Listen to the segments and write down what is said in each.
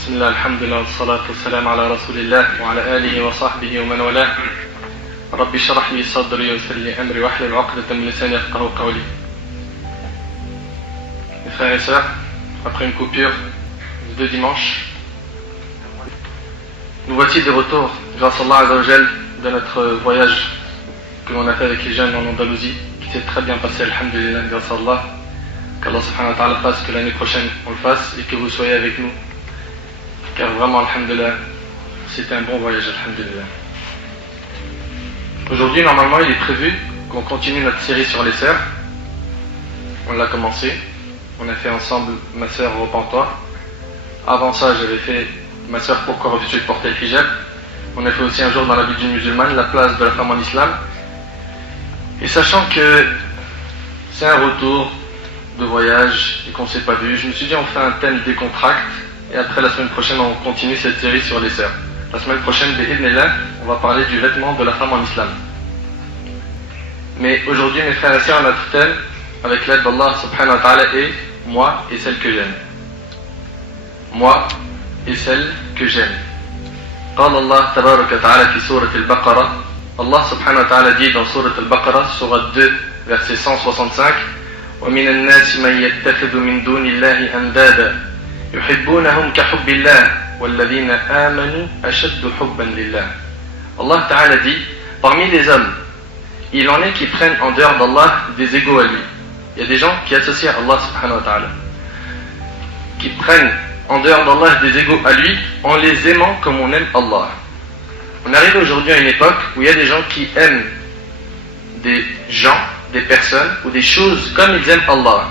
بسم الله الحمد لله والصلاة والسلام على رسول الله وعلى آله وصحبه ومن والاه. رب اشرح لي صدري ويسر لي أمري واحلل عقدة من لساني يفقهوا قولي. Mes frères et sœurs, après une coupure de 2 dimanches, nous voici de retour, grâce à Allah Azza wa Jal, de notre voyage que l'on a fait avec les jeunes en Andalousie, qui s'est très bien passé, alhamdulillah, grâce à Allah. Qu'Allah subhanahu wa ta'ala fasse que l'année prochaine on le fasse et que vous soyez avec nous. Car vraiment, alhamdulillah, c'était un bon voyage, alhamdulillah. Aujourd'hui, normalement, il est prévu qu'on continue notre série sur les sœurs. On l'a commencé. On a fait ensemble ma sœur repentoire. Avant ça, j'avais fait ma sœur pourquoi refuser de porter le hijab. On a fait aussi un jour dans la vie d'une musulmane, la place de la femme en islam. Et sachant que c'est un retour de voyage et qu'on ne s'est pas vu, je me suis dit on fait un thème décontracte et après la semaine prochaine on continue cette série sur les sœurs. La semaine prochaine, bi'idhnillah, on va parler du vêtement de la femme en islam. Mais aujourd'hui mes frères et sœurs, notre thème avec l'aide d'Allah subhanahu wa ta'ala est moi et celle que j'aime. Moi et celle que j'aime. قال الله تبارك وتعالى في سورة البقرة. Allah subhanahu wa ta'ala dit dans Surat al-Baqarah, Surat 2, verset 165, وَمِنَ النَّاسِ مَنْ يَتَّخِذُ مِنْ دُونِ اللَّهِ أَنْدَادًا يُحِبُّونَهُمْ كَحُبِّ اللَّهِ وَالَّذِينَ آمَنُوا أَشَدُّ حُبًّا لِلَّهِ. Allah ta'ala dit, parmi les hommes, il en est qui prennent en dehors d'Allah des égaux à lui. Il y a des gens qui associent à Allah subhanahu wa ta'ala, qui prennent en dehors d'Allah des égaux à lui en les aimant comme on aime Allah. On arrive aujourd'hui à une époque où il y a des gens qui aiment des gens, des personnes ou des choses comme ils aiment Allah.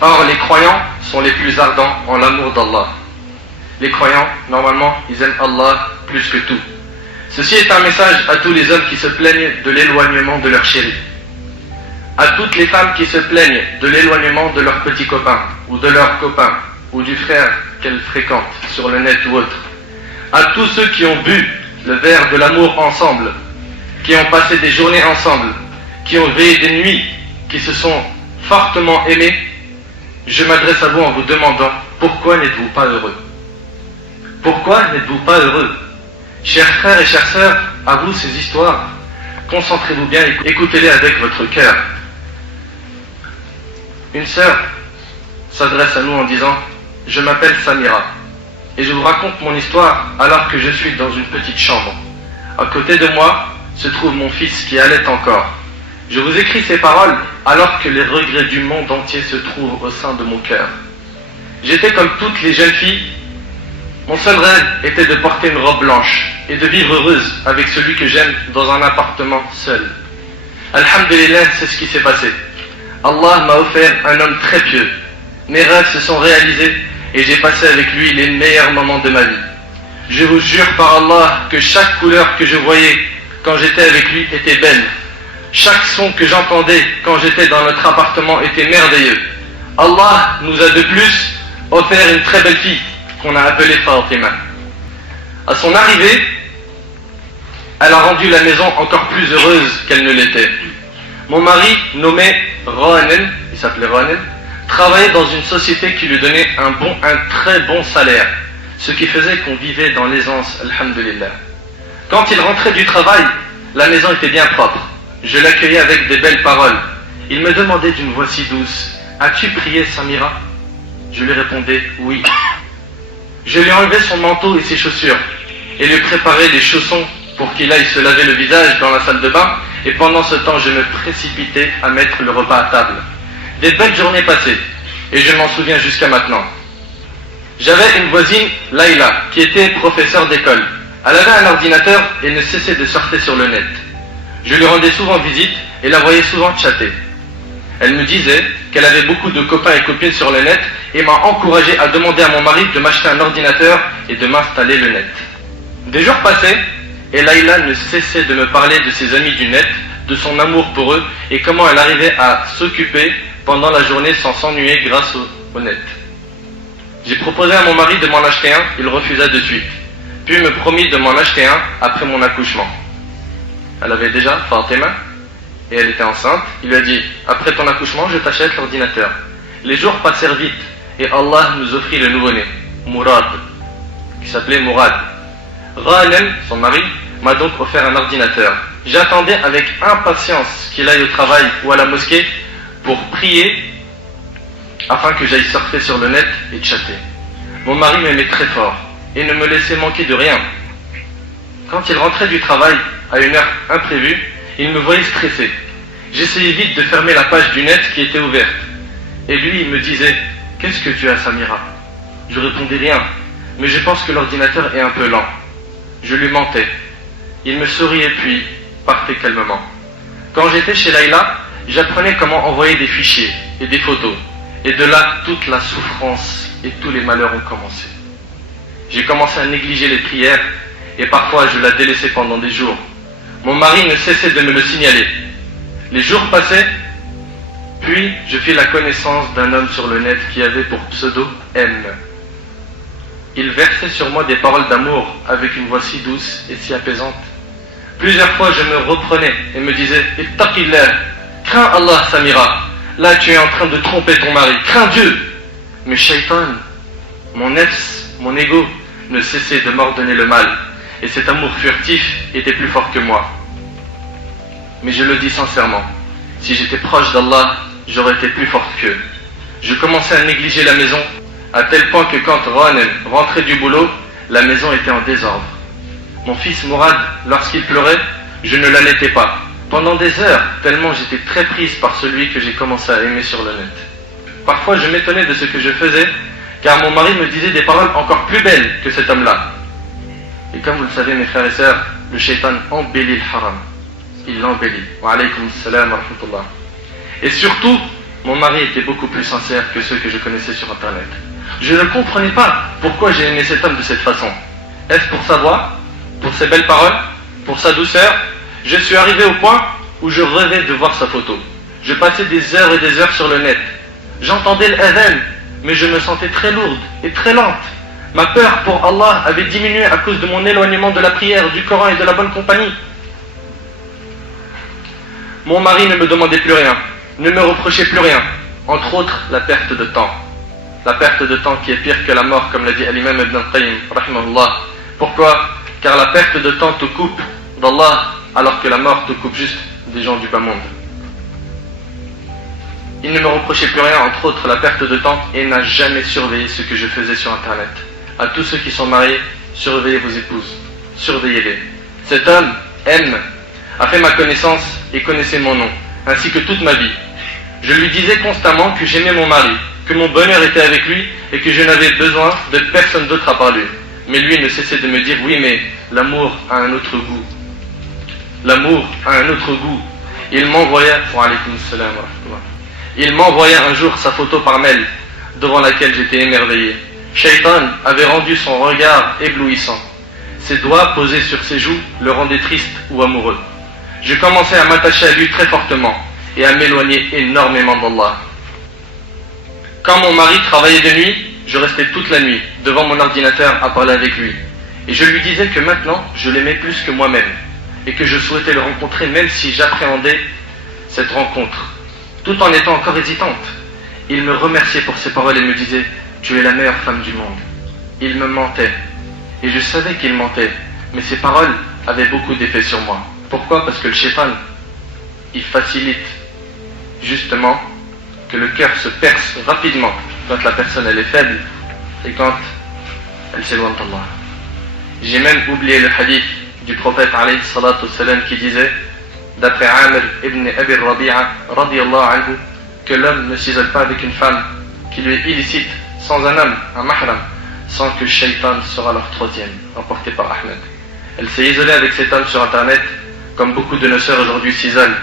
Or, les croyants sont les plus ardents en l'amour d'Allah. Les croyants, normalement, ils aiment Allah plus que tout. Ceci est un message à tous les hommes qui se plaignent de l'éloignement de leur chéri, à toutes les femmes qui se plaignent de l'éloignement de leurs petits copains ou de leurs copains ou du frère qu'elles fréquentent sur le net ou autre, à tous ceux qui ont bu le verre de l'amour ensemble, qui ont passé des journées ensemble, qui ont veillé des nuits, qui se sont fortement aimés, je m'adresse à vous en vous demandant, pourquoi n'êtes-vous pas heureux? Pourquoi n'êtes-vous pas heureux? Chers frères et chères sœurs, à vous ces histoires, concentrez-vous bien et écoutez-les avec votre cœur. Une sœur s'adresse à nous en disant, je m'appelle Samira, et je vous raconte mon histoire alors que je suis dans une petite chambre. À côté de moi se trouve mon fils qui allait encore. Je vous écris ces paroles alors que les regrets du monde entier se trouvent au sein de mon cœur. J'étais comme toutes les jeunes filles. Mon seul rêve était de porter une robe blanche et de vivre heureuse avec celui que j'aime dans un appartement seul. Alhamdulillah, c'est ce qui s'est passé. Allah m'a offert un homme très pieux. Mes rêves se sont réalisés et j'ai passé avec lui les meilleurs moments de ma vie. Je vous jure par Allah que chaque couleur que je voyais quand j'étais avec lui était belle. Chaque son que j'entendais quand j'étais dans notre appartement était merveilleux. Allah nous a de plus offert une très belle fille qu'on a appelée Fatima. À son arrivée, elle a rendu la maison encore plus heureuse qu'elle ne l'était. Mon mari, nommé Rohanen, il s'appelait Rohanen, travaillait dans une société qui lui donnait un très bon salaire, ce qui faisait qu'on vivait dans l'aisance, alhamdulillah. Quand il rentrait du travail, la maison était bien propre. Je l'accueillais avec des belles paroles. Il me demandait d'une voix si douce, « As-tu prié, Samira ?» Je lui répondais, « Oui. » Je lui enlevais son manteau et ses chaussures, et lui préparais les chaussons pour qu'il aille se laver le visage dans la salle de bain, et pendant ce temps, je me précipitais à mettre le repas à table. Des belles journées passées, et je m'en souviens jusqu'à maintenant. J'avais une voisine, Laïla, qui était professeure d'école. Elle avait un ordinateur et ne cessait de surfer sur le net. Je lui rendais souvent visite et la voyais souvent chatter. Elle me disait qu'elle avait beaucoup de copains et copines sur le net et m'a encouragé à demander à mon mari de m'acheter un ordinateur et de m'installer le net. Des jours passaient et Laïla ne cessait de me parler de ses amis du net, de son amour pour eux et comment elle arrivait à s'occuper pendant la journée sans s'ennuyer grâce au net. J'ai proposé à mon mari de m'en acheter un, il refusa de suite. Puis me promit de m'en acheter un après mon accouchement. Elle avait déjà Fatima et elle était enceinte. Il lui a dit, après ton accouchement, je t'achète l'ordinateur. Les jours passèrent vite et Allah nous offrit le nouveau-né. Mourad, qui s'appelait Mourad. Ghanem, son mari, m'a donc offert un ordinateur. J'attendais avec impatience qu'il aille au travail ou à la mosquée pour prier afin que j'aille surfer sur le net et chatter. Mon mari m'aimait très fort et ne me laissait manquer de rien. Quand il rentrait du travail à une heure imprévue, il me voyait stressé. J'essayais vite de fermer la page du net qui était ouverte. Et lui, il me disait « Qu'est-ce que tu as, Samira ?» Je répondais rien, mais je pense que l'ordinateur est un peu lent. Je lui mentais. Il me souriait puis partait calmement. Quand j'étais chez Laïla, j'apprenais comment envoyer des fichiers et des photos. Et de là, toute la souffrance et tous les malheurs ont commencé. J'ai commencé à négliger les prières et parfois je la délaissais pendant des jours. Mon mari ne cessait de me le signaler. Les jours passaient, puis je fis la connaissance d'un homme sur le net qui avait pour pseudo M. Il versait sur moi des paroles d'amour avec une voix si douce et si apaisante. Plusieurs fois je me reprenais et me disais « Ittaqillah, crains Allah Samira, là tu es en train de tromper ton mari, crains Dieu !» Mais Shaitan, mon nefs, mon ego, ne cessait de m'ordonner le mal, et cet amour furtif était plus fort que moi. Mais je le dis sincèrement, si j'étais proche d'Allah, j'aurais été plus forte qu'eux. Je commençais à négliger la maison, à tel point que quand Ghanem rentrait du boulot, la maison était en désordre. Mon fils Mourad, lorsqu'il pleurait, je ne l'allaitais pas. Pendant des heures, tellement j'étais très prise par celui que j'ai commencé à aimer sur le net. Parfois je m'étonnais de ce que je faisais, car mon mari me disait des paroles encore plus belles que cet homme-là. Et comme vous le savez mes frères et sœurs, le shaitan embellit le haram. Il l'embellit. Wa alaykum salam wa rahmatullah. Et surtout, mon mari était beaucoup plus sincère que ceux que je connaissais sur internet. Je ne comprenais pas pourquoi j'ai aimé cet homme de cette façon. Est-ce pour sa voix, pour ses belles paroles, pour sa douceur? Je suis arrivé au point où je rêvais de voir sa photo. Je passais des heures et des heures sur le net. J'entendais l'adhan, mais je me sentais très lourde et très lente. Ma peur pour Allah avait diminué à cause de mon éloignement de la prière, du Coran et de la bonne compagnie. Mon mari ne me demandait plus rien, ne me reprochait plus rien, entre autres la perte de temps. La perte de temps qui est pire que la mort, comme l'a dit l'imam Ibn al-Qayyim, rahimahullah. Pourquoi? Car la perte de temps te coupe d'Allah, alors que la mort te coupe juste des gens du bas monde. Il ne me reprochait plus rien, entre autres la perte de temps, et n'a jamais surveillé ce que je faisais sur internet. À tous ceux qui sont mariés, surveillez vos épouses, surveillez-les. Cet homme, M, a fait ma connaissance et connaissait mon nom, ainsi que toute ma vie. Je lui disais constamment que j'aimais mon mari, que mon bonheur était avec lui et que je n'avais besoin de personne d'autre à part lui. Mais lui ne cessait de me dire « Oui, mais l'amour a un autre goût. L'amour a un autre goût. » Il m'envoyait un jour sa photo par mail, devant laquelle j'étais émerveillé. Shaitan avait rendu son regard éblouissant. Ses doigts posés sur ses joues le rendaient triste ou amoureux. Je commençais à m'attacher à lui très fortement et à m'éloigner énormément d'Allah. Quand mon mari travaillait de nuit, je restais toute la nuit devant mon ordinateur à parler avec lui. Et je lui disais que maintenant, je l'aimais plus que moi-même et que je souhaitais le rencontrer même si j'appréhendais cette rencontre, tout en étant encore hésitante. Il me remerciait pour ses paroles et me disait « Tu es la meilleure femme du monde ». Il me mentait. Et je savais qu'il mentait, mais ses paroles avaient beaucoup d'effet sur moi. Pourquoi? Parce que le shaitan, il facilite justement que le cœur se perce rapidement quand la personne elle est faible et quand elle s'éloigne d'Allah. J'ai même oublié le hadith du prophète alayhi salatu wassalam qui disait, d'après Amr ibn Abi Rabi'a radiyallahu anhu, que l'homme ne s'isole pas avec une femme qui lui est illicite sans un homme, un mahram, sans que Shaitan sera leur troisième, rapporté par Ahmed. Elle s'est isolée avec cet homme sur internet, comme beaucoup de nos sœurs aujourd'hui s'isolent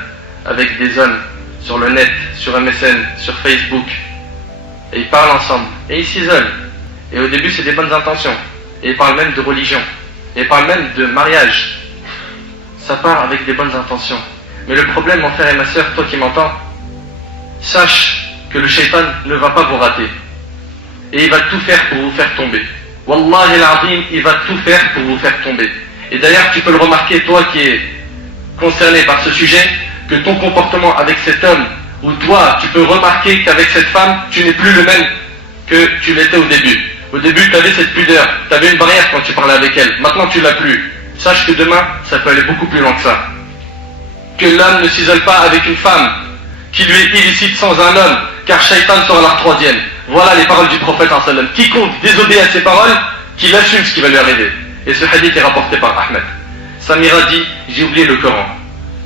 avec des hommes sur le net, sur MSN, sur Facebook, et ils parlent ensemble, et ils s'isolent. Et au début c'est des bonnes intentions, et ils parlent même de religion, et ils parlent même de mariage. Ça part avec des bonnes intentions. Mais le problème, mon frère et ma sœur, toi qui m'entends, sache que le shaitan ne va pas vous rater. Et il va tout faire pour vous faire tomber. Wallahi al-azim, il va tout faire pour vous faire tomber. Et d'ailleurs, tu peux le remarquer, toi qui es concerné par ce sujet, que ton comportement avec cet homme, ou toi, tu peux remarquer qu'avec cette femme, tu n'es plus le même que tu l'étais au début. Au début, tu avais cette pudeur, tu avais une barrière quand tu parlais avec elle. Maintenant, tu l'as plus. Sache que demain, ça peut aller beaucoup plus loin que ça. Que l'homme ne s'isole pas avec une femme qui lui est illicite sans un homme, car Shaitan sera leur troisième. Voilà les paroles du prophète en sallam. Quiconque désobéit à ces paroles, qu'il assume ce qui va lui arriver. Et ce hadith est rapporté par Ahmed. Samira dit, j'ai oublié le Coran,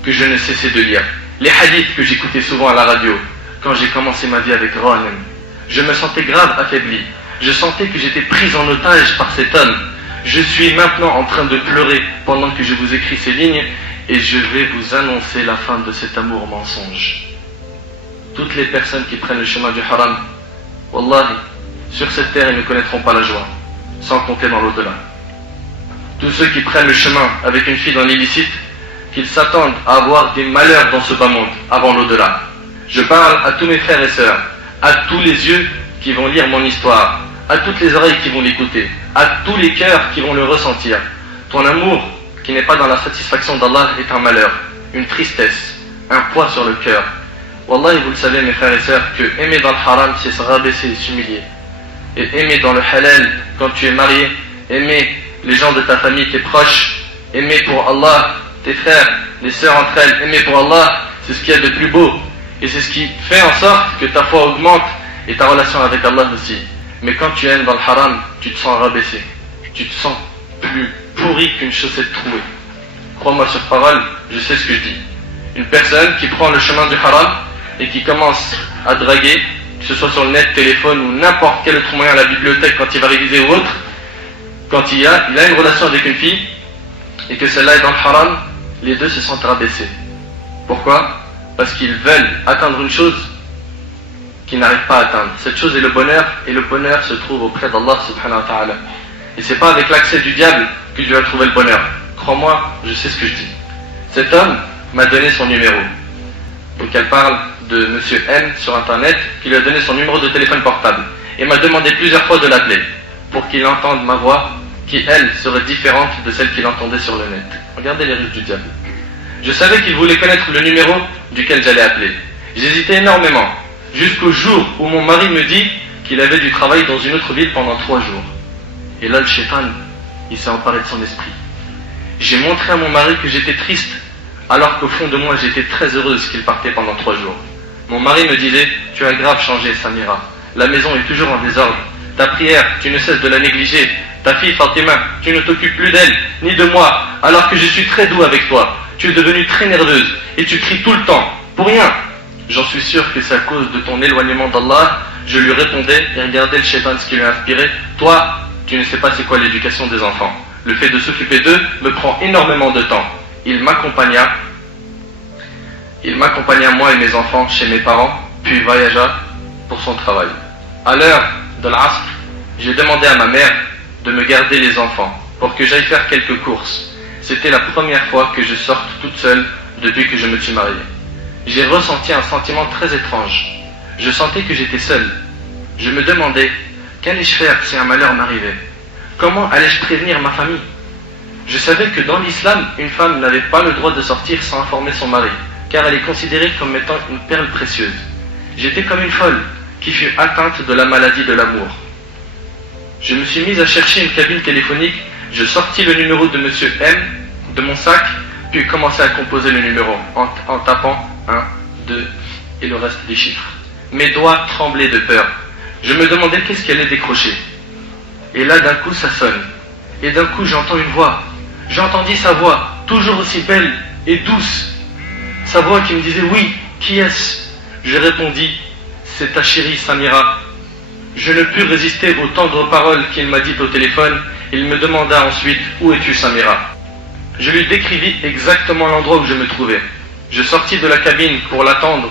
que je ne cessais de lire. Les hadiths que j'écoutais souvent à la radio, quand j'ai commencé ma vie avec Ronan, je me sentais grave affaibli. Je sentais que j'étais prise en otage par cet homme. Je suis maintenant en train de pleurer pendant que je vous écris ces lignes et je vais vous annoncer la fin de cet amour mensonge. Toutes les personnes qui prennent le chemin du haram, wallahi, sur cette terre ils ne connaîtront pas la joie, sans compter dans l'au-delà. Tous ceux qui prennent le chemin avec une fille dans l'illicite, qu'ils s'attendent à avoir des malheurs dans ce bas monde, avant l'au-delà. Je parle à tous mes frères et sœurs, à tous les yeux qui vont lire mon histoire, à toutes les oreilles qui vont l'écouter, à tous les cœurs qui vont le ressentir. Ton amour, qui n'est pas dans la satisfaction d'Allah, est un malheur, une tristesse, un poids sur le cœur. Wallahi, vous le savez mes frères et sœurs, que aimer dans le haram, c'est se rabaisser et s'humilier. Et aimer dans le halal, quand tu es marié, aimer les gens de ta famille, tes proches, aimer pour Allah, tes frères, les sœurs entre elles, aimer pour Allah, c'est ce qu'il y a de plus beau. Et c'est ce qui fait en sorte que ta foi augmente et ta relation avec Allah aussi. Mais quand tu aimes dans le haram, tu te sens rabaissé. Tu te sens plus pourri qu'une chaussette trouée. Crois-moi sur parole, je sais ce que je dis. Une personne qui prend le chemin du haram et qui commence à draguer, que ce soit sur le net, téléphone ou n'importe quel autre moyen à la bibliothèque quand il va réviser ou autre, quand il a une relation avec une fille et que celle-là est dans le haram, les deux se sentent rabaissés. Pourquoi? Parce qu'ils veulent atteindre une chose qu'ils n'arrivent pas à atteindre. Cette chose est le bonheur, et le bonheur se trouve auprès d'Allah subhanahu wa ta'ala. Et c'est pas avec l'accès du diable que tu vas trouver le bonheur. Crois-moi, je sais ce que je dis. Cet homme m'a donné son numéro. Donc elle parle de Monsieur M sur internet, qui lui a donné son numéro de téléphone portable. Et m'a demandé plusieurs fois de l'appeler, pour qu'il entende ma voix, qui elle serait différente de celle qu'il entendait sur le net. Regardez les ruses du diable. Je savais qu'il voulait connaître le numéro duquel j'allais appeler. J'hésitais énormément, jusqu'au jour où mon mari me dit qu'il avait du travail dans une autre ville pendant 3 jours. Et là, le shaitan, il s'est emparé de son esprit. J'ai montré à mon mari que j'étais triste, alors qu'au fond de moi, j'étais très heureuse qu'il partait pendant 3 jours. Mon mari me disait, tu as grave changé, Samira. La maison est toujours en désordre. Ta prière, tu ne cesses de la négliger. Ta fille, Fatima, tu ne t'occupes plus d'elle, ni de moi, alors que je suis très doux avec toi. Tu es devenue très nerveuse, et tu cries tout le temps, pour rien. J'en suis sûr que c'est à cause de ton éloignement d'Allah. Je lui répondais, et regardez le shaitan ce qui lui a inspiré. Toi, tu ne sais pas c'est quoi l'éducation des enfants. Le fait de s'occuper d'eux me prend énormément de temps. Il m'accompagna, moi et mes enfants, chez mes parents, puis voyagea pour son travail. À l'heure de l'Asr, j'ai demandé à ma mère de me garder les enfants, pour que j'aille faire quelques courses. C'était la première fois que je sorte toute seule depuis que je me suis marié. J'ai ressenti un sentiment très étrange. Je sentais que j'étais seul. Je me demandais, qu'allais-je faire si un malheur m'arrivait? Comment allais-je prévenir ma famille? Je savais que dans l'islam, une femme n'avait pas le droit de sortir sans informer son mari, car elle est considérée comme étant une perle précieuse. J'étais comme une folle qui fut atteinte de la maladie de l'amour. Je me suis mise à chercher une cabine téléphonique. Je sortis le numéro de Monsieur M de mon sac, puis commençai à composer le numéro en tapant 1, 2 et le reste des chiffres. Mes doigts tremblaient de peur. Je me demandais qu'est-ce qui allait décrocher. Et là d'un coup ça sonne. Et d'un coup j'entends une voix. J'entendis sa voix, toujours aussi belle et douce. Sa voix qui me disait oui, qui est-ce? Je répondis, c'est ta chérie Samira. Je ne pus résister aux tendres paroles qu'il m'a dites au téléphone. Il me demanda ensuite, où es-tu Samira? Je lui décrivis exactement l'endroit où je me trouvais. Je sortis de la cabine pour l'attendre,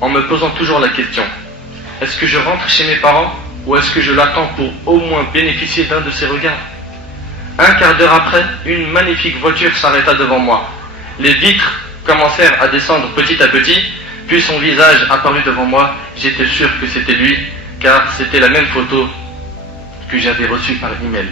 en me posant toujours la question, est-ce que je rentre chez mes parents, ou est-ce que je l'attends pour au moins bénéficier d'un de ses regards? Un quart d'heure après, une magnifique voiture s'arrêta devant moi. Les vitres commencèrent à descendre petit à petit, puis son visage apparut devant moi. J'étais sûr que c'était lui, car c'était la même photo que j'avais reçue par email.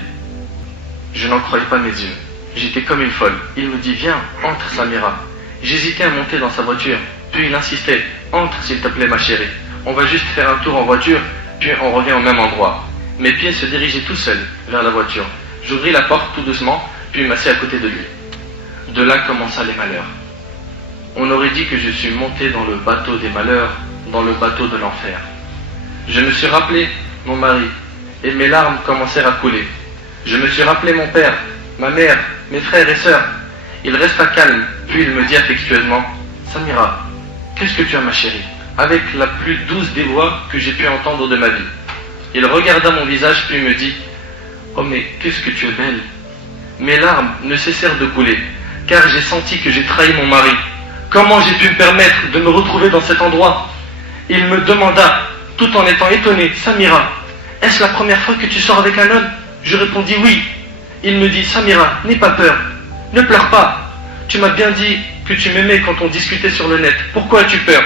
Je n'en croyais pas mes yeux. J'étais comme une folle. Il me dit, viens, entre Samira. J'hésitais à monter dans sa voiture, puis il insistait, entre s'il te plaît ma chérie. On va juste faire un tour en voiture, puis on revient au même endroit. Mes pieds se dirigeaient tout seuls vers la voiture. J'ouvris la porte tout doucement, puis m'assis à côté de lui. De là commença les malheurs. On aurait dit que je suis monté dans le bateau des malheurs, dans le bateau de l'enfer. Je me suis rappelé mon mari, et mes larmes commencèrent à couler. Je me suis rappelé mon père, ma mère, mes frères et sœurs. Il resta calme, puis il me dit affectueusement, « Samira, qu'est-ce que tu as ma chérie ?» avec la plus douce des voix que j'ai pu entendre de ma vie. Il regarda mon visage, puis me dit, « Oh mais qu'est-ce que tu es belle !» Mes larmes ne cessèrent de couler, car j'ai senti que j'ai trahi mon mari. Comment j'ai pu me permettre de me retrouver dans cet endroit? Il me demanda, tout en étant étonné, « Samira, est-ce la première fois que tu sors avec un homme ?» Je répondis oui. Il me dit, « Samira, n'aie pas peur, ne pleure pas. Tu m'as bien dit que tu m'aimais quand on discutait sur le net. Pourquoi as-tu peur ?»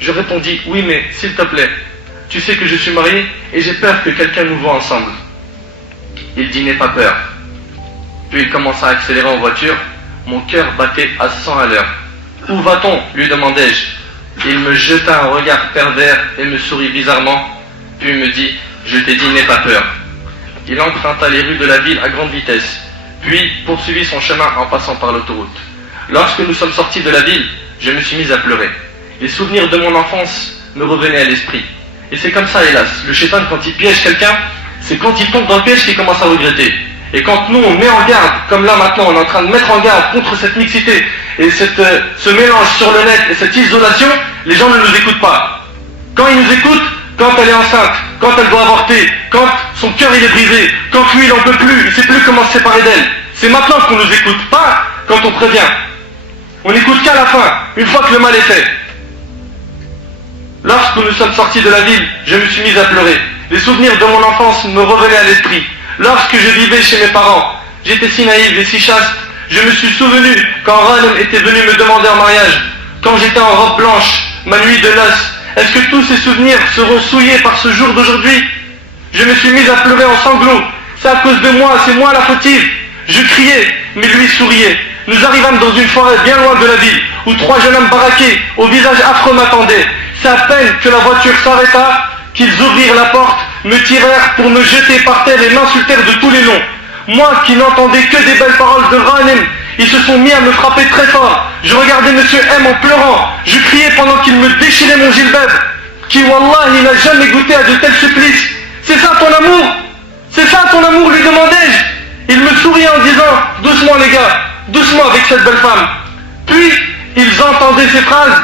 Je répondis, « Oui, mais s'il te plaît, tu sais que je suis marié et j'ai peur que quelqu'un nous voie ensemble. » Il dit, « N'aie pas peur. » Puis il commença à accélérer en voiture. Mon cœur battait à 100 à l'heure. « Où va-t-on » lui demandai-je. Il me jeta un regard pervers et me sourit bizarrement. Puis me dit, « Je t'ai dit, n'aie pas peur. » Il emprunta les rues de la ville à grande vitesse, puis poursuivit son chemin en passant par l'autoroute. Lorsque nous sommes sortis de la ville, je me suis mis à pleurer. Les souvenirs de mon enfance me revenaient à l'esprit. Et c'est comme ça, hélas. Le shaitan, quand il piège quelqu'un, c'est quand il tombe dans le piège qu'il commence à regretter. Et quand nous, on met en garde, comme là maintenant, on est en train de mettre en garde contre cette mixité et ce mélange sur le net et cette isolation, les gens ne nous écoutent pas. Quand ils nous écoutent, quand elle est enceinte, quand elle doit avorter, quand son cœur il est brisé, quand lui il n'en peut plus, il ne sait plus comment se séparer d'elle. C'est maintenant qu'on nous écoute, pas quand on prévient. On n'écoute qu'à la fin, une fois que le mal est fait. Lorsque nous sommes sortis de la ville, je me suis mis à pleurer. Les souvenirs de mon enfance me revenaient à l'esprit. Lorsque je vivais chez mes parents, j'étais si naïve et si chaste. Je me suis souvenu quand Ghanem était venu me demander en mariage, quand j'étais en robe blanche, ma nuit de noces. Est-ce que tous ces souvenirs seront souillés par ce jour d'aujourd'hui? Je me suis mis à pleurer en sanglots. C'est à cause de moi, c'est moi la fautive. Je criais, mais lui souriait. Nous arrivâmes dans une forêt bien loin de la ville, où 3 jeunes hommes baraqués, au visage affreux m'attendaient. C'est à peine que la voiture s'arrêta, qu'ils ouvrirent la porte, me tirèrent pour me jeter par terre et m'insultèrent de tous les noms. Moi qui n'entendais que des belles paroles de Ghanem, ils se sont mis à me frapper très fort. Je regardais Monsieur M en pleurant. Je criais pendant qu'il me déchirait mon gilbab. Qui, wallah, il n'a jamais goûté à de tels supplices. C'est ça ton amour? C'est ça ton amour, lui demandai-je. Il me souriait en disant, doucement les gars, doucement avec cette belle femme. Puis, ils entendaient ces phrases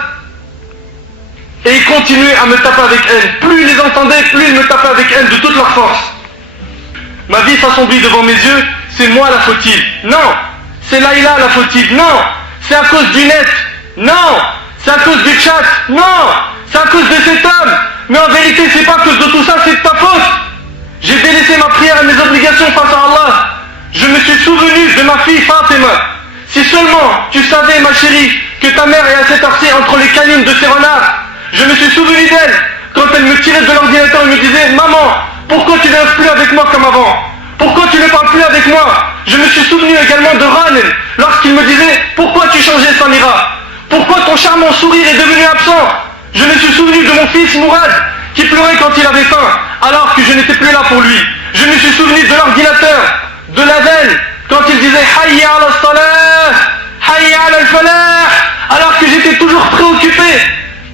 et ils continuaient à me taper avec haine. Plus ils les entendaient, plus ils me tapaient avec haine de toute leur force. Ma vie s'assombrit devant mes yeux, c'est moi la fautive. Non, c'est Laïla la fautive. Non, c'est à cause du net. Non, c'est à cause du chat. Non, c'est à cause de cet homme. Mais en vérité, c'est pas à cause de tout ça, c'est de ta faute. J'ai délaissé ma prière et mes obligations face à Allah. Je me suis souvenu de ma fille Fatima. Si seulement tu savais, ma chérie, que ta mère est à cette heure-ci entre les canines de ces renards. Je me suis souvenu d'elle quand elle me tirait de l'ordinateur et me disait, maman, pourquoi tu ne restes plus avec moi comme avant? Pourquoi tu ne parles plus avec moi? Je me suis souvenu également de Ghanem lorsqu'il me disait, pourquoi tu changeais Samira? Pourquoi ton charmant sourire est devenu absent? Je me suis souvenu de mon fils Mourad qui pleurait quand il avait faim alors que je n'étais plus là pour lui. Je me suis souvenu de l'ordinateur, de la veine, quand il disait Hayya ala salah, Hayya ala al-falah, alors que j'étais toujours préoccupé,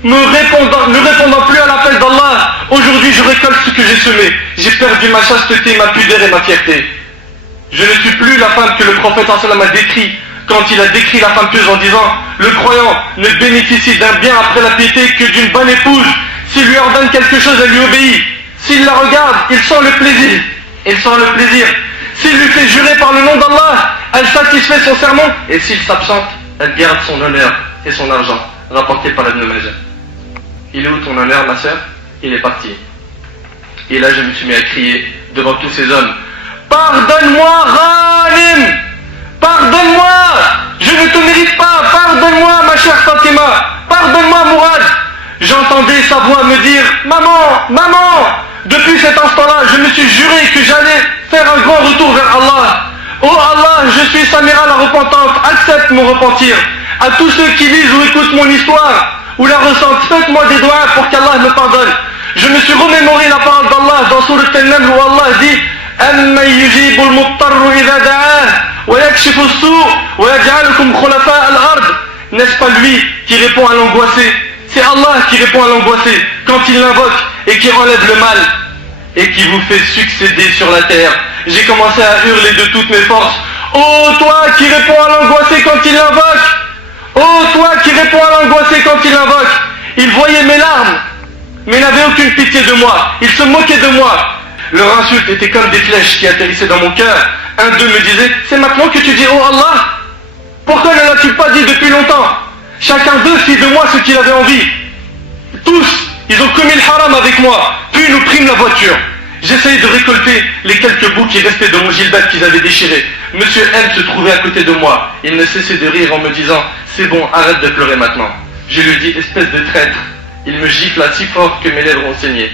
ne répondant plus à l'appel d'Allah. Aujourd'hui je récolte ce que j'ai semé. J'ai perdu ma chasteté, ma pudeur et ma fierté. Je ne suis plus la femme que le prophète sallam a décrit quand il a décrit la femme pieuse en disant, le croyant ne bénéficie d'un bien après la piété que d'une bonne épouse. S'il lui ordonne quelque chose, elle lui obéit. S'il la regarde, il sent le plaisir. Il sent le plaisir. S'il lui fait jurer par le nom d'Allah, elle satisfait son serment. Et s'il s'absente, elle garde son honneur et son argent, rapporté par Ibn Majah. Il est où ton honneur, ma sœur? Il est parti. Et là, je me suis mis à crier devant tous ces hommes, pardonne-moi, Ghanem! Pardonne-moi! Je ne te mérite pas! Pardonne-moi, ma chère Fatima! Pardonne-moi, Mourad! J'entendais sa voix me dire, maman, maman! Depuis cet instant-là, je me suis juré que j'allais faire un grand retour vers Allah. Oh Allah, je suis Samira la repentante, accepte mon repentir. À tous ceux qui lisent ou écoutent mon histoire, ou la ressentent, faites-moi des doigts pour qu'Allah me pardonne. Je me suis remémoré la parole d'Allah dans Sourate An-Naml où Allah أَمَّنْ يُجِيبُ الْمُضْطَرُّ إِذَا دَعَاهُ وَيَكْشِفُ السُّوءَ وَيَجْعَلُكُمْ خُلَفَاءَ الْأَرْضِ. N'est-ce pas lui qui répond à l'angoissé? C'est Allah qui répond à l'angoissé quand il l'invoque et qui enlève le mal et qui vous fait succéder sur la terre. J'ai commencé à hurler de toutes mes forces. Oh toi qui réponds à l'angoissé quand il l'invoque! Oh toi qui réponds à l'angoissé quand il l'invoque! Il voyait mes larmes, mais n'avait aucune pitié de moi. Il se moquait de moi. Leur insulte était comme des flèches qui atterrissaient dans mon cœur. Un d'eux me disait, c'est maintenant que tu dis oh Allah? Pourquoi ne l'as-tu pas dit depuis longtemps? Chacun d'eux fit de moi ce qu'il avait envie. Tous, ils ont commis le haram avec moi, puis ils nous priment la voiture. J'essayais de récolter les quelques bouts qui restaient de mon gilbert qu'ils avaient déchiré. Monsieur M se trouvait à côté de moi. Il ne cessait de rire en me disant, c'est bon, arrête de pleurer maintenant. Je lui dis, espèce de traître. Il me gifla si fort que mes lèvres ont saigné.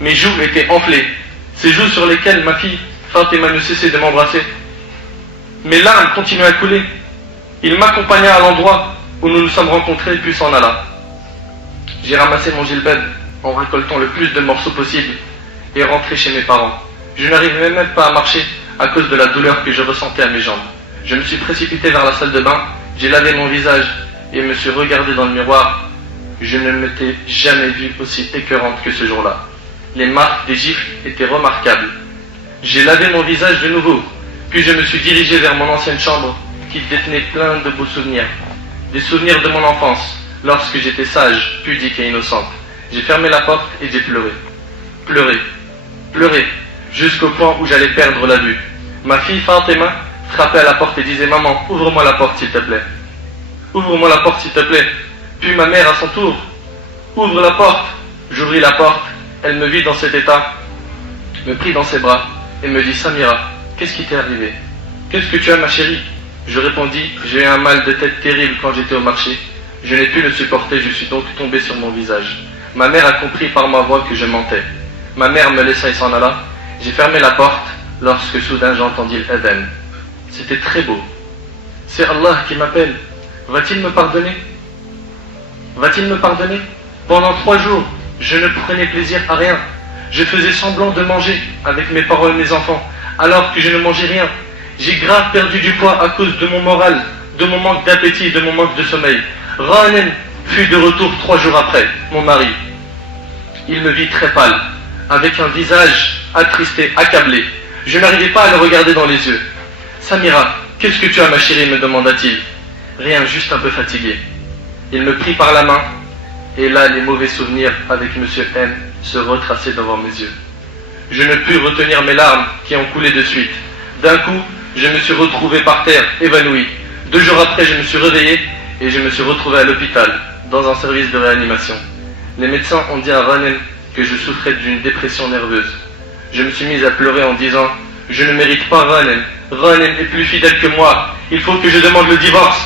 Mes joues étaient enflées. Ces joues sur lesquelles ma fille Fatima ne cessait de m'embrasser. Mes larmes continuaient à couler. Il m'accompagna à l'endroit où nous nous sommes rencontrés, puis s'en alla. J'ai ramassé mon gilbert en récoltant le plus de morceaux possible et rentré chez mes parents. Je n'arrivais même pas à marcher à cause de la douleur que je ressentais à mes jambes. Je me suis précipité vers la salle de bain, j'ai lavé mon visage et me suis regardé dans le miroir. Je ne m'étais jamais vue aussi écœurante que ce jour-là. Les marques des gifles étaient remarquables. J'ai lavé mon visage de nouveau, puis je me suis dirigé vers mon ancienne chambre qui détenait plein de beaux souvenirs. Des souvenirs de mon enfance, lorsque j'étais sage, pudique et innocente. J'ai fermé la porte et j'ai pleuré. Pleuré, pleuré, jusqu'au point où j'allais perdre la vue. Ma fille Fatima frappait à la porte et disait « Maman, ouvre-moi la porte s'il te plaît. Ouvre-moi la porte s'il te plaît. » Puis ma mère à son tour « Ouvre la porte. » J'ouvris la porte, elle me vit dans cet état, me prit dans ses bras et me dit « Samira, qu'est-ce qui t'est arrivé? Qu'est-ce que tu as ma chérie ?» Je répondis « J'ai eu un mal de tête terrible quand j'étais au marché. Je n'ai pu le supporter, je suis donc tombé sur mon visage. » Ma mère a compris par ma voix que je mentais. Ma mère me laissa et s'en alla. J'ai fermé la porte lorsque soudain j'entendis l'adhan. C'était très beau. C'est Allah qui m'appelle. Va-t-il me pardonner? Va-t-il me pardonner? Pendant 3 jours, je ne prenais plaisir à rien. Je faisais semblant de manger avec mes parents et mes enfants, alors que je ne mangeais rien. J'ai grave perdu du poids à cause de mon moral, de mon manque d'appétit et de mon manque de sommeil. Ranen fut de retour 3 jours après, mon mari. Il me vit très pâle, avec un visage attristé, accablé. Je n'arrivais pas à le regarder dans les yeux. « Samira, qu'est-ce que tu as ma chérie ?» me demanda-t-il. Rien, juste un peu fatigué. Il me prit par la main, et là les mauvais souvenirs avec Monsieur M se retraçaient devant mes yeux. Je ne pus retenir mes larmes qui ont coulé de suite. D'un coup, je me suis retrouvé par terre, évanoui. 2 jours après, je me suis réveillé et je me suis retrouvé à l'hôpital, dans un service de réanimation. Les médecins ont dit à Ranen que je souffrais d'une dépression nerveuse. Je me suis mis à pleurer en disant « Je ne mérite pas Ranen. Ranen est plus fidèle que moi. Il faut que je demande le divorce. »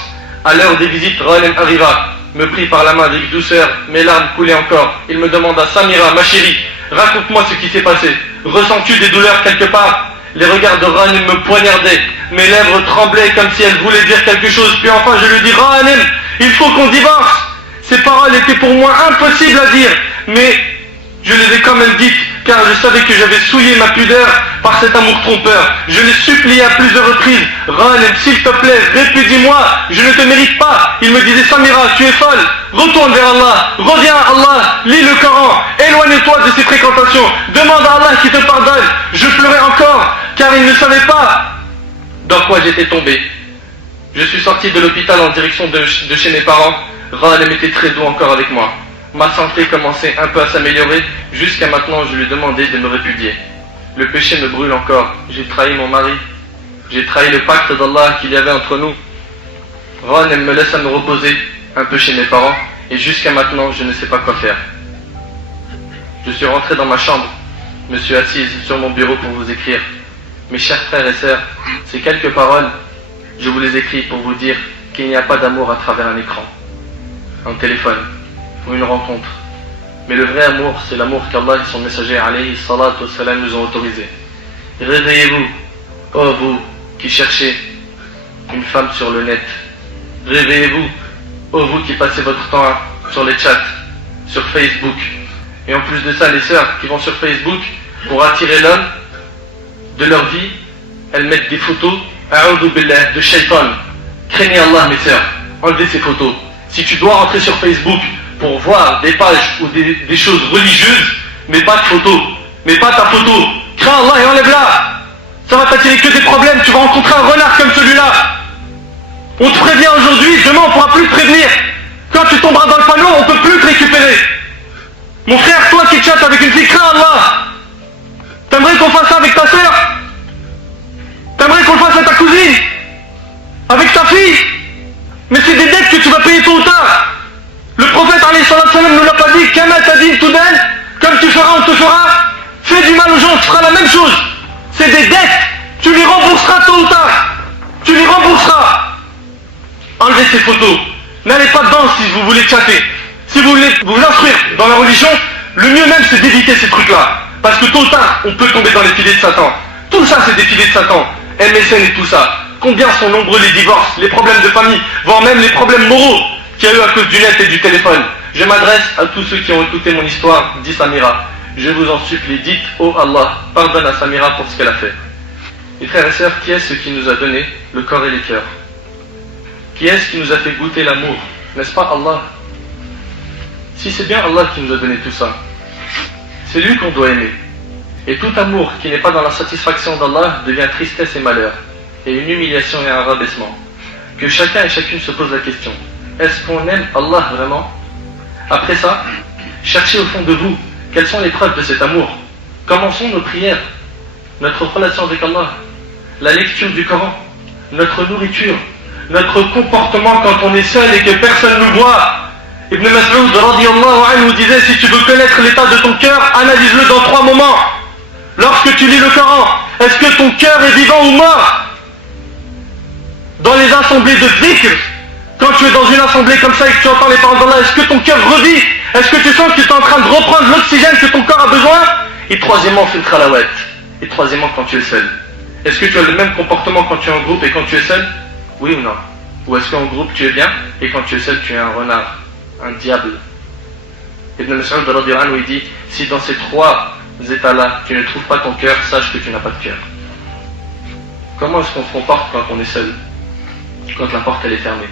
À l'heure des visites, Ranen arriva, me prit par la main avec douceur, mes larmes coulaient encore. Il me demanda « Samira, ma chérie, raconte-moi ce qui s'est passé. Ressens-tu des douleurs quelque part ?» Les regards de Ranen me poignardaient. Mes lèvres tremblaient comme si elles voulaient dire quelque chose. Puis enfin je lui dis « Ranen, il faut qu'on divorce !» Ces paroles étaient pour moi impossibles à dire, mais je les ai quand même dites, car je savais que j'avais souillé ma pudeur par cet amour trompeur. Je l'ai supplié à plusieurs reprises, « Ranen, s'il te plaît, répudie-moi, je ne te mérite pas. » Il me disait « Samira, tu es folle, retourne vers Allah, reviens à Allah, lis le Coran, éloigne-toi de ces fréquentations, demande à Allah qui te pardonne. » Je pleurais encore, car il ne savait pas dans quoi j'étais tombé. Je suis sorti de l'hôpital en direction de chez mes parents. Ranem était très doux encore avec moi. Ma santé commençait un peu à s'améliorer. Jusqu'à maintenant, je lui demandais de me répudier. Le péché me brûle encore. J'ai trahi mon mari. J'ai trahi le pacte d'Allah qu'il y avait entre nous. Ranem me laisse à me reposer un peu chez mes parents. Et jusqu'à maintenant, je ne sais pas quoi faire. Je suis rentré dans ma chambre. Me suis assise sur mon bureau pour vous écrire. Mes chers frères et sœurs, ces quelques paroles, je vous les écris pour vous dire qu'il n'y a pas d'amour à travers un écran, un téléphone ou une rencontre. Mais le vrai amour, c'est l'amour qu'Allah et son messager alayhi salatu wassalam nous ont autorisé. Réveillez-vous, ô vous qui cherchez une femme sur le net. Réveillez-vous, ô vous qui passez votre temps sur les chats, sur Facebook. Et en plus de ça, les sœurs qui vont sur Facebook pour attirer l'homme, de leur vie, elles mettent des photos, a'udhu billah, de shaitan. Craignez Allah, mes sœurs, enlevez ces photos. Si tu dois rentrer sur Facebook pour voir des pages ou des choses religieuses, mets pas de photos, mets pas ta photo. Crains Allah et enlève-la. Ça va t'attirer que des problèmes, tu vas rencontrer un renard comme celui-là. On te prévient aujourd'hui, demain on ne pourra plus te prévenir. Quand tu tomberas dans le panneau, on ne peut plus te récupérer. Mon frère, toi qui chattes avec une fille, crains Allah. T'aimerais qu'on fasse ça avec ta sœur? T'aimerais qu'on le fasse à ta cousine? Avec ta fille? Mais c'est des dettes que tu vas payer tôt ou tard. Le prophète alayhi salatu salam ne l'a pas dit, Kama tadin tudan, comme tu feras, on te fera. Fais du mal aux gens, tu feras la même chose. C'est des dettes, tu les rembourseras tôt ou tard. Tu les rembourseras. Enlevez ces photos. N'allez pas dedans si vous voulez chatter. Si vous voulez vous instruire dans la religion, le mieux même c'est d'éviter ces trucs-là. Parce que tôt ou tard, on peut tomber dans les filets de Satan. Tout ça c'est des filets de Satan. MSN et tout ça. Combien sont nombreux les divorces, les problèmes de famille, voire même les problèmes moraux qu'il y a eu à cause du net et du téléphone. Je m'adresse à tous ceux qui ont écouté mon histoire, dit Samira. Je vous en supplie, dites, oh Allah, pardonne à Samira pour ce qu'elle a fait. Mes frères et sœurs, qui est-ce qui nous a donné le corps et les cœurs? Qui est-ce qui nous a fait goûter l'amour? N'est-ce pas Allah? Si c'est bien Allah qui nous a donné tout ça, c'est lui qu'on doit aimer. Et tout amour qui n'est pas dans la satisfaction d'Allah devient tristesse et malheur, et une humiliation et un rabaissement. Que chacun et chacune se pose la question, est-ce qu'on aime Allah vraiment? Après ça, cherchez au fond de vous, quelles sont les preuves de cet amour? Comment sont nos prières? Notre relation avec Allah? La lecture du Coran? Notre nourriture? Notre comportement quand on est seul et que personne nous voit? Ibn Mas'ud radiyallahu anhu disait, si tu veux connaître l'état de ton cœur, analyse-le dans 3 moments. Lorsque tu lis le Coran, est-ce que ton cœur est vivant ou mort? Dans les assemblées de dhikr, quand tu es dans une assemblée comme ça et que tu entends les paroles d'Allah, est-ce que ton cœur revit? Est-ce que tu sens que tu es en train de reprendre l'oxygène que ton corps a besoin? Et troisièmement, fil khalawat. Et troisièmement, quand tu es seul. Est-ce que tu as le même comportement quand tu es en groupe et quand tu es seul? Oui ou non? Ou est-ce qu'en groupe tu es bien et quand tu es seul tu es un renard, un diable? Ibn Mas'ud radiyallahu anhu il dit, si dans ces 3 états-là tu ne trouves pas ton cœur, sache que tu n'as pas de cœur. Comment est-ce qu'on se comporte quand on est seul? Quand la porte elle est fermée?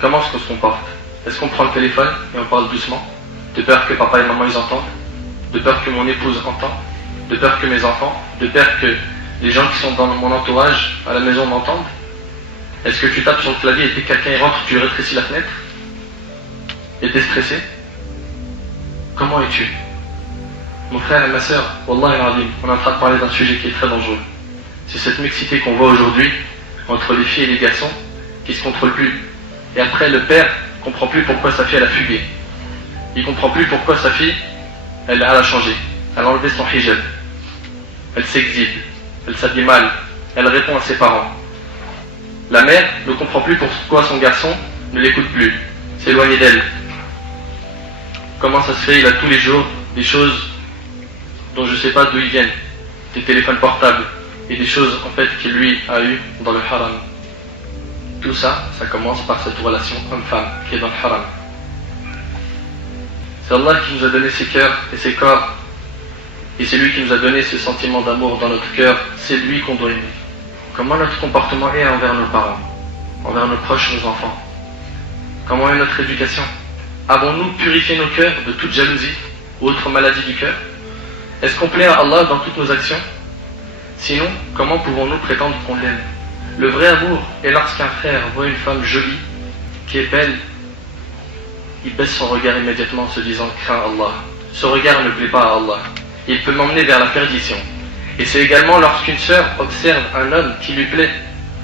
Comment est-ce qu'on se comporte? Est-ce qu'on prend le téléphone et on parle doucement? De peur que papa et maman ils entendent? De peur que mon épouse entende? De peur que mes enfants? De peur que les gens qui sont dans mon entourage à la maison m'entendent? Est-ce que tu tapes sur le clavier et dès que quelqu'un rentre, tu rétrécis la fenêtre? Et t'es stressé? Comment es-tu? Mon frère et ma soeur, Wallah al-Azim, on est en train de parler d'un sujet qui est très dangereux. C'est cette mixité qu'on voit aujourd'hui entre les filles et les garçons qui se contrôlent plus. Et après, le père ne comprend plus pourquoi sa fille elle a fugué. Il ne comprend plus pourquoi sa fille elle a changé. Elle a enlevé son hijab. Elle s'exhibe. Elle s'habille mal. Elle répond à ses parents. La mère ne comprend plus pourquoi son garçon ne l'écoute plus. S'éloigner d'elle. Comment ça se fait? Il a tous les jours des choses dont je ne sais pas d'où ils viennent. Des téléphones portables. Et des choses en fait qu'il lui a eues dans le haram. Tout ça, ça commence par cette relation homme-femme qui est dans le haram. C'est Allah qui nous a donné ses cœurs et ses corps. Et c'est lui qui nous a donné ce sentiment d'amour dans notre cœur. C'est lui qu'on doit aimer. Comment notre comportement est envers nos parents, envers nos proches, nos enfants? Comment est notre éducation? Avons-nous purifié nos cœurs de toute jalousie ou autre maladie du cœur? Est-ce qu'on plaît à Allah dans toutes nos actions? Sinon, comment pouvons-nous prétendre qu'on l'aime? Le vrai amour est lorsqu'un frère voit une femme jolie, qui est belle, il baisse son regard immédiatement en se disant « Crains Allah ». Ce regard ne plaît pas à Allah. Il peut m'emmener vers la perdition. Et c'est également lorsqu'une sœur observe un homme qui lui plaît,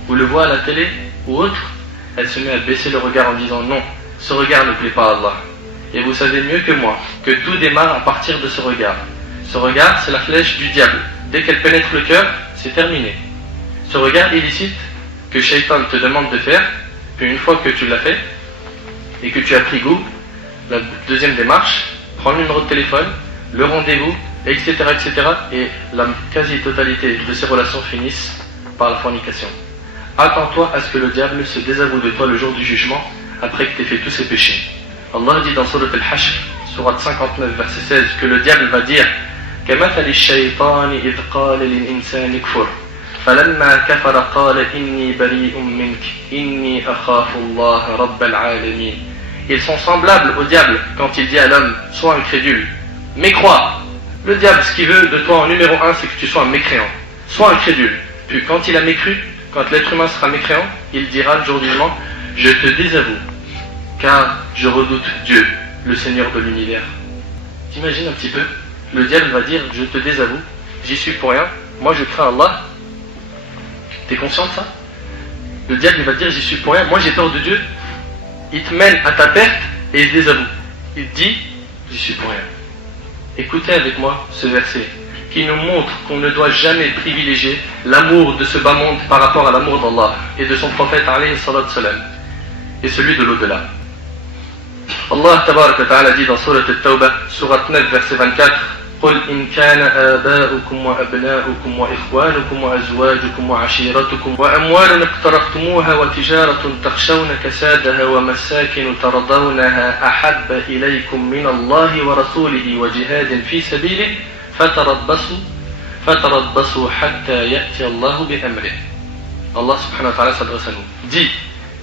ou le voit à la télé, ou autre, elle se met à baisser le regard en disant « Non, ce regard ne plaît pas à Allah ». Et vous savez mieux que moi que tout démarre à partir de ce regard. Ce regard, c'est la flèche du diable. Dès qu'elle pénètre le cœur, c'est terminé. Ce regard illicite que Shaitan te demande de faire, puis une fois que tu l'as fait, et que tu as pris goût, la deuxième démarche, prends le numéro de téléphone, le rendez-vous, etc., etc., et la quasi-totalité de ces relations finissent par la fornication. Attends-toi à ce que le diable se désavoue de toi le jour du jugement, après que tu aies fait tous ces péchés. Allah dit dans Surat al-Hashr, Surat 59, verset 16, que le diable va dire كمثل الشيطان إذ قال للإنسان اكفر فلما كفر قال إني بريء منك إني أخاف الله رب العالمين. Ils sont semblables au diable quand il dit à l'homme sois incrédule, mais crois. Le diable, ce qu'il veut de toi en numéro 1, c'est que tu sois un mécréant. Sois incrédule. Puis quand il a mécru, quand l'être humain sera mécréant, il dira le jour du jugement je te désavoue, car je redoute Dieu, le Seigneur de l'univers. T'imagines un petit peu, le diable va dire je te désavoue, j'y suis pour rien, moi je crains Allah. T'es conscient de ça? Le diable il va dire j'y suis pour rien, moi j'ai peur de Dieu. Il te mène à ta perte et il se désavoue. Il te dit j'y suis pour rien. Écoutez avec moi ce verset qui nous montre qu'on ne doit jamais privilégier l'amour de ce bas monde par rapport à l'amour d'Allah et de son prophète alayhi salatu salam et celui de l'au-delà. Allah tabarak wa ta'ala dit dans Surat At-Tawbah, Surat 9, verset 24, قل إن كان آباؤكم وأبناؤكم وإخوانكم وأزواجكم وعشيرتكم وأموال اقترفتموها وتجارة تخشون كسادها ومساكن ترضونها أحب إليكم من الله ورسوله وجهاد في سبيله فتربصوا حتى يأتي الله بأمره. Allah subhanahu wa ta'ala s'adresse à nous. Dit,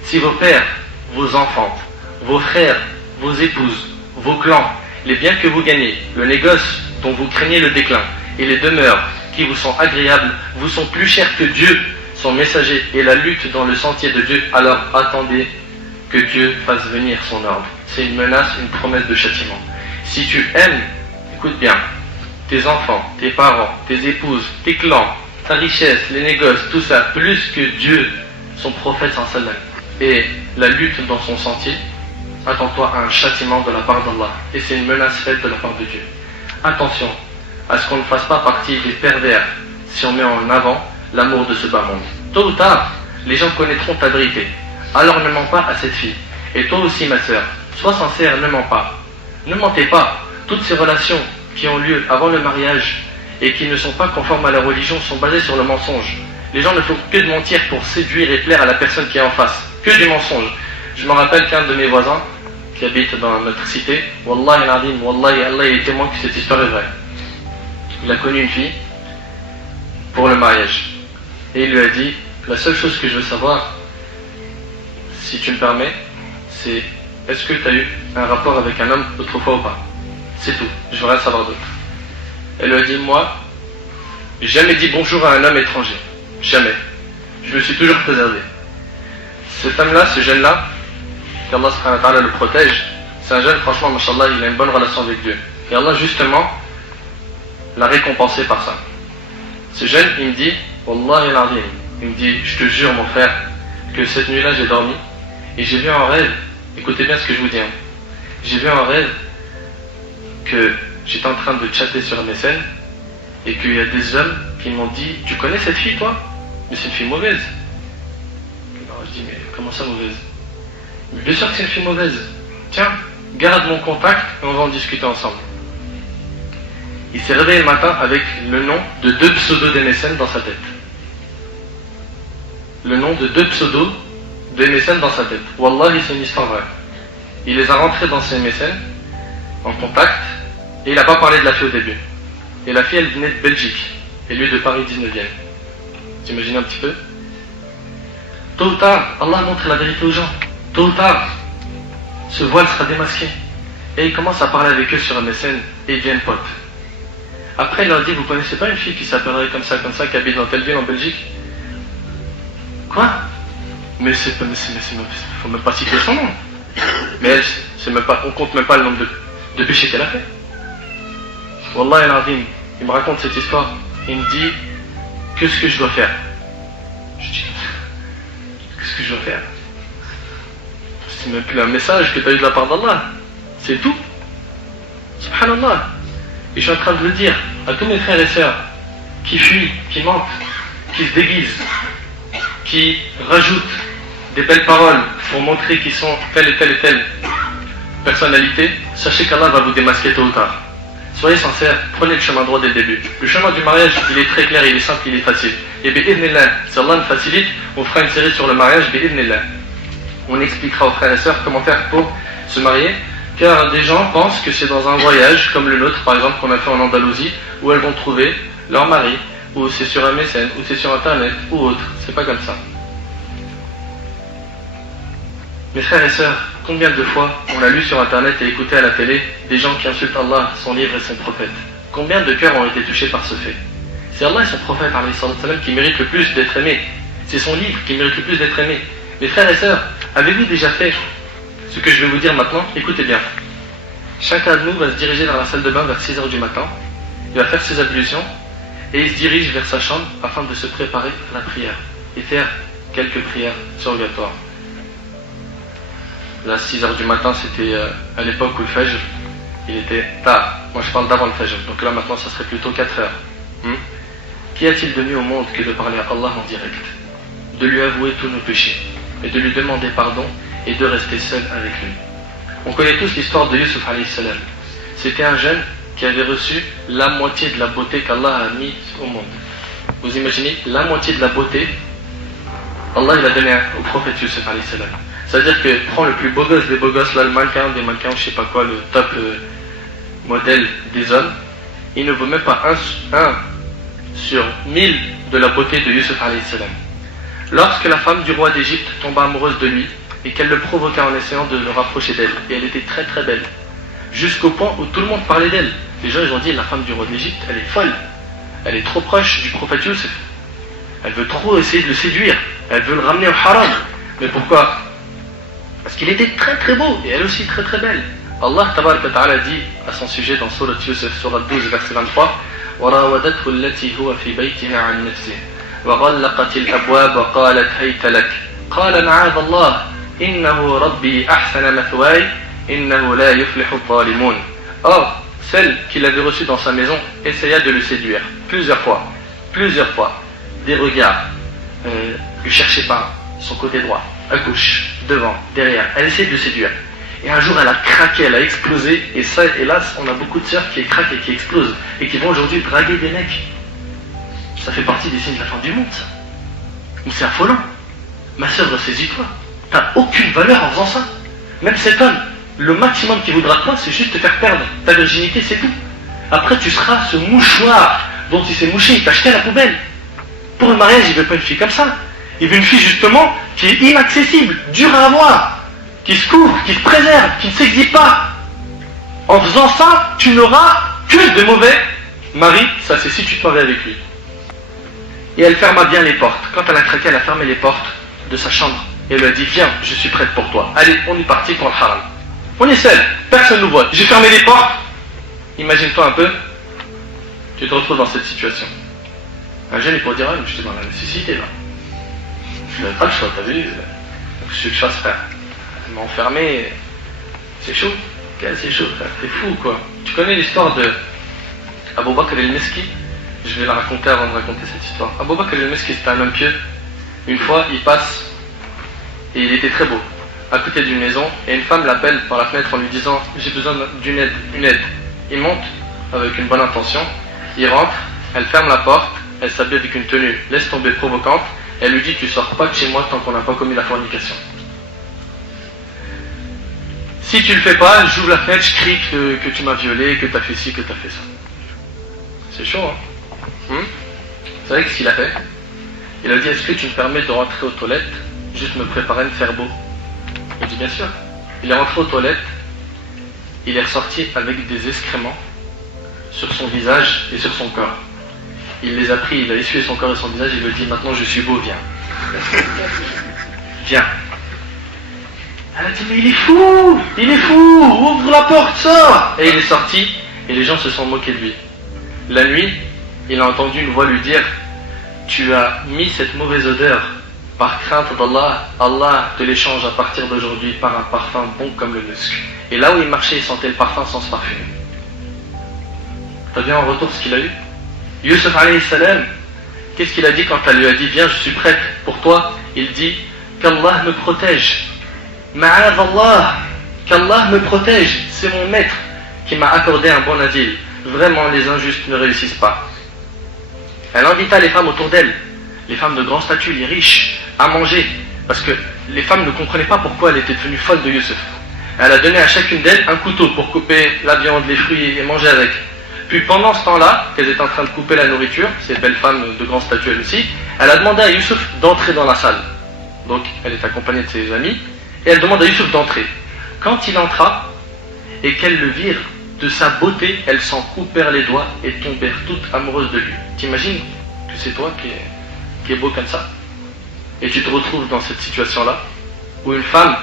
si vos pères, vos enfants, vos frères, vos épouses, vos clans, les biens que vous gagnez, le négoce dont vous craignez le déclin, et les demeures qui vous sont agréables, vous sont plus chers que Dieu, son messager, et la lutte dans le sentier de Dieu, alors attendez que Dieu fasse venir son ordre. C'est une menace, une promesse de châtiment. Si tu aimes, écoute bien, tes enfants, tes parents, tes épouses, tes clans, ta richesse, les négoces, tout ça, plus que Dieu, son prophète sallam, et la lutte dans son sentier, attends-toi à un châtiment de la part d'Allah. Et c'est une menace faite de la part de Dieu. Attention à ce qu'on ne fasse pas partie des pervers si on met en avant l'amour de ce bas monde. Tôt ou tard, les gens connaîtront ta vérité. Alors ne mens pas à cette fille. Et toi aussi ma sœur, sois sincère, ne mens pas. Ne mentez pas. Toutes ces relations qui ont lieu avant le mariage et qui ne sont pas conformes à la religion sont basées sur le mensonge. Les gens ne font que de mentir pour séduire et plaire à la personne qui est en face. Que du mensonge. Je me rappelle qu'un de mes voisins qui habite dans notre cité, Wallahi al-Azim, Wallahi Allah est témoin que cette histoire est vraie. Il a connu une fille pour le mariage. Et il lui a dit, la seule chose que je veux savoir, si tu me permets, c'est est-ce que tu as eu un rapport avec un homme autrefois ou pas? C'est tout, je veux rien savoir d'autre. Elle lui a dit, moi, j'ai jamais dit bonjour à un homme étranger. Jamais. Je me suis toujours préservé. Cet homme-là, ce jeune-là, qu'Allah subhanahu wa ta'ala le protège, c'est un jeune, franchement, mashallah, il a une bonne relation avec Dieu. Et Allah, justement, l'a récompensé par ça. Ce jeune, il me dit, Wallahi al-Azim, il me dit, je te jure, mon frère, que cette nuit-là, j'ai dormi, et j'ai vu en rêve, écoutez bien ce que je vous dis, hein, j'ai vu en rêve que j'étais en train de chatter sur MSN, et qu'il y a des hommes qui m'ont dit, tu connais cette fille, toi? Mais c'est une fille mauvaise. Alors je dis, mais comment ça mauvaise? Mais bien sûr que c'est une fille mauvaise. Tiens, garde mon contact et on va en discuter ensemble. Il s'est réveillé le matin avec le nom de 2 pseudos d'MSN dans sa tête. Le nom de 2 pseudos d'MSN dans sa tête. Wallahi, c'est une histoire vraie. Il les a rentrés dans ses MSN en contact et il n'a pas parlé de la fille au début. Et la fille, elle venait de Belgique et lui de Paris 19e. T'imagines un petit peu? Tôt ou tard, Allah montre la vérité aux gens. Tôt ou tard, ce voile sera démasqué. Et il commence à parler avec eux sur MSN et ils deviennent potes. Après, il leur dit, vous connaissez pas une fille qui s'appellerait comme ça, qui habite dans telle ville en Belgique? Quoi? Mais faut même pas citer son nom. Mais elle, on compte même pas le nombre de péchés qu'elle a fait. Wallah al-Azim, il me raconte cette histoire. Il me dit, qu'est-ce que je dois faire? Je dis, qu'est-ce que je dois faire? C'est même plus un message que tu as eu de la part d'Allah. C'est tout. Subhanallah. Et je suis en train de le dire à tous mes frères et sœurs qui fuient, qui mentent, qui se déguisent, qui rajoutent des belles paroles pour montrer qu'ils sont telle et telle personnalité. Sachez qu'Allah va vous démasquer tôt ou tard. Soyez sincères, prenez le chemin droit dès le début. Le chemin du mariage, il est très clair, il est simple, il est facile. Et bi'idhnillah, si Allah nous facilite, on fera une série sur le mariage, bi'idhnillah. On expliquera aux frères et sœurs comment faire pour se marier Car des gens pensent que c'est dans un voyage, comme le nôtre par exemple qu'on a fait en Andalousie, où elles vont trouver leur mari, ou c'est sur un mécène, ou c'est sur internet, ou autre. C'est pas comme ça. Mes frères et sœurs, combien de fois on a lu sur internet et écouté à la télé des gens qui insultent Allah, son livre et son prophète? Combien de cœurs ont été touchés par ce fait? C'est Allah et son prophète qui méritent le plus d'être aimés. C'est son livre qui mérite le plus d'être aimé. Mes frères et sœurs, avez-vous déjà fait ce que je vais vous dire maintenant? Écoutez bien. Chacun de nous va se diriger vers la salle de bain vers 6h du matin. Il va faire ses ablutions et il se dirige vers sa chambre afin de se préparer à la prière et faire quelques prières surrogatoires. Là, 6h du matin, c'était à l'époque où le Fajr, il était tard. Moi, je parle d'avant le Fajr. Donc là, maintenant, ça serait plutôt 4h. Qu'y a-t-il de mieux au monde que de parler à Allah en direct, de lui avouer tous nos péchés, et de lui demander pardon, et de rester seul avec lui? On connaît tous l'histoire de Yusuf alayhi salam. C'était un jeune qui avait reçu la moitié de la beauté qu'Allah a mis au monde. Vous imaginez, la moitié de la beauté, Allah il a donné au prophète Yusuf alayhi salam. C'est-à-dire que prend le plus beau gosse des beaux gosses, là, le mannequin des mannequins, je sais pas quoi, le top modèle des hommes, il ne vaut même pas un sur 1000 de la beauté de Yusuf alayhi salam. Lorsque la femme du roi d'Égypte tomba amoureuse de lui et qu'elle le provoqua en essayant de le rapprocher d'elle, et elle était très très belle, jusqu'au point où tout le monde parlait d'elle. Les gens ils ont dit, la femme du roi d'Égypte, elle est folle, elle est trop proche du prophète Yusuf, elle veut trop essayer de le séduire, elle veut le ramener au haram. Mais pourquoi? Parce qu'il était très très beau et elle aussi très très belle. Allah tabaraka ta'ala dit à son sujet dans Surat Yusuf, Surat 12, verset 23, وراودته التي هو في بيتها عن نفسه وغلقت الأبواب وقالت هيت لك قال معاذ الله إنه ربي أحسن مثواي إنه لا يفلح الظالمون. Or, celle qui l'avait reçu dans sa maison essaya de le séduire plusieurs fois, des regards, lui cherchait pas son côté droit, à gauche, devant, derrière, elle essayait de le séduire. Et un jour elle a craqué, elle a explosé, et ça, hélas, on a beaucoup de sœurs qui craquent et qui explosent, et qui vont aujourd'hui draguer des mecs. Ça fait partie des signes de la fin du monde, ça. Mais c'est affolant. Ma sœur, ressaisis-toi. T'as aucune valeur en faisant ça. Même cet homme, le maximum qu'il voudra de toi, c'est juste te faire perdre ta virginité, c'est tout. Après, tu seras ce mouchoir dont il s'est mouché, il t'a jeté à la poubelle. Pour le mariage, il veut pas une fille comme ça. Il veut une fille justement qui est inaccessible, dure à avoir, qui se couvre, qui se préserve, qui ne s'exhibe pas. En faisant ça, tu n'auras que de mauvais maris. Ça, c'est si tu te maries avec lui. Et elle ferma bien les portes. Quand elle a craqué, elle a fermé les portes de sa chambre. Et elle lui a dit, viens, je suis prête pour toi. Allez, on est parti pour le haram. On est seul, personne ne nous voit. J'ai fermé les portes. Imagine-toi un peu, tu te retrouves dans cette situation. Un jeune, il pourrait dire, ah, mais j'étais dans la nécessité, là. Je n'avais pas le choix, t'as vu? Je suis que je fasse, frère. Elle m'a enfermé. C'est chaud. C'est chaud, frère. T'es fou, quoi. Tu connais l'histoire de Abu Bakr al-Miski? Je vais la raconter avant de raconter cette histoire. Abu Bakr al-Miski, c'était un homme pieux. Une fois, il passe, et il était très beau, à côté d'une maison, et une femme l'appelle par la fenêtre en lui disant, j'ai besoin d'une aide, une aide. Il monte avec une bonne intention, il rentre, elle ferme la porte, elle s'habille avec une tenue, laisse tomber provocante, elle lui dit, tu sors pas de chez moi tant qu'on n'a pas commis la fornication. Si tu le fais pas, j'ouvre la fenêtre, je crie que tu m'as violé, que tu as fait ci, que tu as fait ça. C'est chaud, hein? Vous savez ce qu'il a fait? Il a dit, est-ce que tu me permets de rentrer aux toilettes, juste me préparer, me faire beau? Il dit, bien sûr. Il est rentré aux toilettes, il est ressorti avec des excréments sur son visage et sur son corps. Il les a pris, il a essuyé son corps et son visage, il lui dit, maintenant je suis beau, viens. Viens. Elle a dit, mais il est fou, ouvre la porte, sors. Et il est sorti, et les gens se sont moqués de lui. La nuit, il a entendu une voix lui dire, tu as mis cette mauvaise odeur par crainte d'Allah, Allah te l'échange à partir d'aujourd'hui par un parfum bon comme le musc. Et là où il marchait, il sentait le parfum sans se parfumer. T'as bien en retour ce qu'il a eu? Yusuf alayhi salam, qu'est-ce qu'il a dit quand elle lui a dit, viens, je suis prête pour toi? Il dit, qu'Allah me protège. Ma'ad Allah, qu'Allah me protège, c'est mon maître qui m'a accordé un bon asile. Vraiment, les injustes ne réussissent pas. Elle invita les femmes autour d'elle, les femmes de grand statut, les riches, à manger, parce que les femmes ne comprenaient pas pourquoi elle était devenue folle de Yusuf. Elle a donné à chacune d'elles un couteau pour couper la viande, les fruits et manger avec. Puis pendant ce temps-là, qu'elles étaient en train de couper la nourriture, ces belles femmes de grand statut elles aussi, elle a demandé à Youssouf d'entrer dans la salle. Donc elle est accompagnée de ses amis, et elle demande à Youssouf d'entrer. Quand il entra, et qu'elle le virent, de sa beauté, elles s'en coupèrent les doigts et tombèrent toutes amoureuses de lui. T'imagines que c'est toi qui est beau comme ça? Et tu te retrouves dans cette situation-là, où une femme,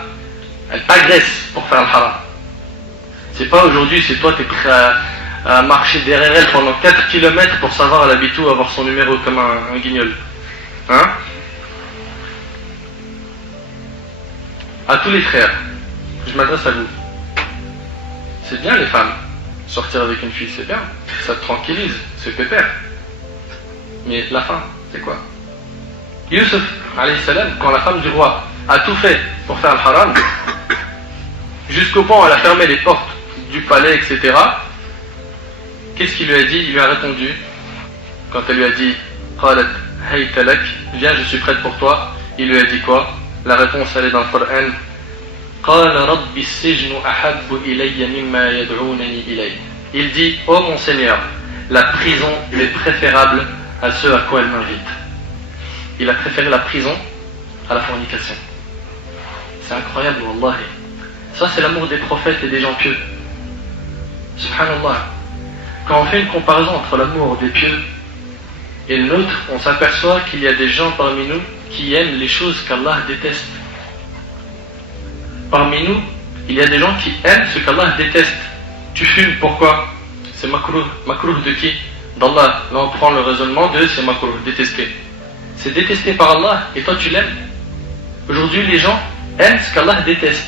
elle agresse pour faire le haram. C'est pas aujourd'hui, c'est toi qui es prêt à marcher derrière elle pendant 4 km pour savoir elle habite où, avoir son numéro comme un guignol. Hein? À tous les frères, je m'adresse à vous. C'est bien les femmes, sortir avec une fille c'est bien, ça te tranquillise, c'est pépère. Mais la fin, c'est quoi? Youssouf, alayhi salam, quand la femme du roi a tout fait pour faire le haram, jusqu'au point où elle a fermé les portes du palais, etc., qu'est-ce qu'il lui a dit? Il lui a répondu, quand elle lui a dit Qalat hayta lak, viens, je suis prête pour toi, il lui a dit quoi? La réponse elle est dans le Coran. Qala rabbi as-sijnu ahabbu ilayya mimma yad'unani ilayh. Il dit, ô mon Seigneur, la prison est préférable à ce à quoi elle m'invite. Il a préféré la prison à la fornication. C'est incroyable, wallahi. Ça c'est l'amour des prophètes et des gens pieux. Subhanallah. Quand on fait une comparaison entre l'amour des pieux et le nôtre, on s'aperçoit qu'il y a des gens parmi nous qui aiment les choses qu'Allah déteste. Parmi nous, il y a des gens qui aiment ce qu'Allah déteste. Tu fumes, pourquoi? C'est makruh. Makruh de qui? D'Allah. Là on prend le raisonnement de c'est makruh, détesté. C'est détesté par Allah et toi tu l'aimes. Aujourd'hui les gens aiment ce qu'Allah déteste.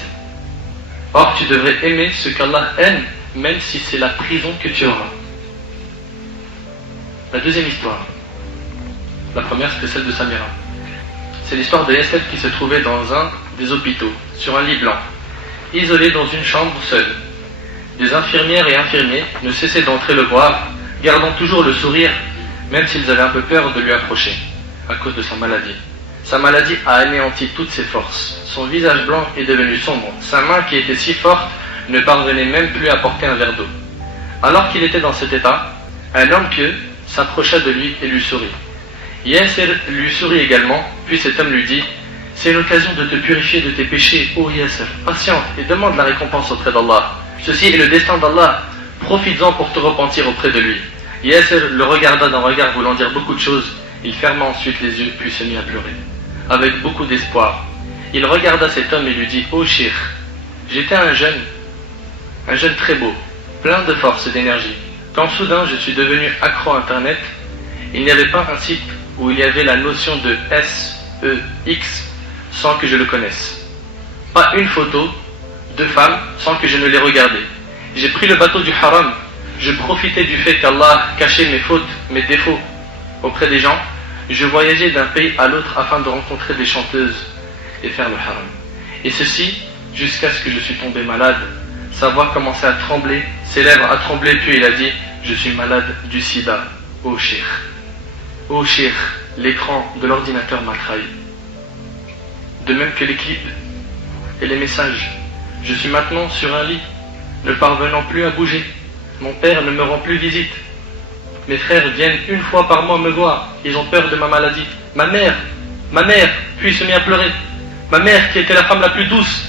Or tu devrais aimer ce qu'Allah aime, même si c'est la prison que tu auras. La deuxième histoire. La première c'était celle de Samira. C'est l'histoire de Yasser qui se trouvait dans un des hôpitaux, sur un lit blanc, isolé dans une chambre seule. Des infirmières et infirmiers ne cessaient d'entrer le voir, gardant toujours le sourire, même s'ils avaient un peu peur de lui approcher, à cause de sa maladie. Sa maladie a anéanti toutes ses forces. Son visage blanc est devenu sombre. Sa main qui était si forte ne parvenait même plus à porter un verre d'eau. Alors qu'il était dans cet état, un homme pieux s'approcha de lui et lui sourit. Yasser lui sourit également, puis cet homme lui dit « C'est l'occasion de te purifier de tes péchés, ô Yasser, patiente et demande la récompense auprès d'Allah. Ceci est le destin d'Allah, profites-en pour te repentir auprès de lui. » Yasser le regarda d'un regard voulant dire beaucoup de choses, il ferma ensuite les yeux puis se mit à pleurer. Avec beaucoup d'espoir, il regarda cet homme et lui dit « Ô Cheikh, j'étais un jeune très beau, plein de force et d'énergie. Quand soudain je suis devenu accro à Internet, il n'y avait pas un site où il y avait la notion de S-E-X sans que je le connaisse. Pas une photo de femme sans que je ne l'ai regardée. J'ai pris le bateau du haram, je profitais du fait qu'Allah cachait mes fautes, mes défauts auprès des gens. Je voyageais d'un pays à l'autre afin de rencontrer des chanteuses et faire le haram. Et ceci jusqu'à ce que je suis tombé malade. Sa voix commençait à trembler, ses lèvres à trembler, puis il a dit « Je suis malade du sida, ô Cheikh. Ô Cheikh, l'écran de l'ordinateur m'a trahi. De même que les clips et les messages. Je suis maintenant sur un lit, ne parvenant plus à bouger. Mon père ne me rend plus visite. Mes frères viennent une fois par mois me voir. Ils ont peur de ma maladie. Ma mère, puis il se mit à pleurer. Ma mère, qui était la femme la plus douce,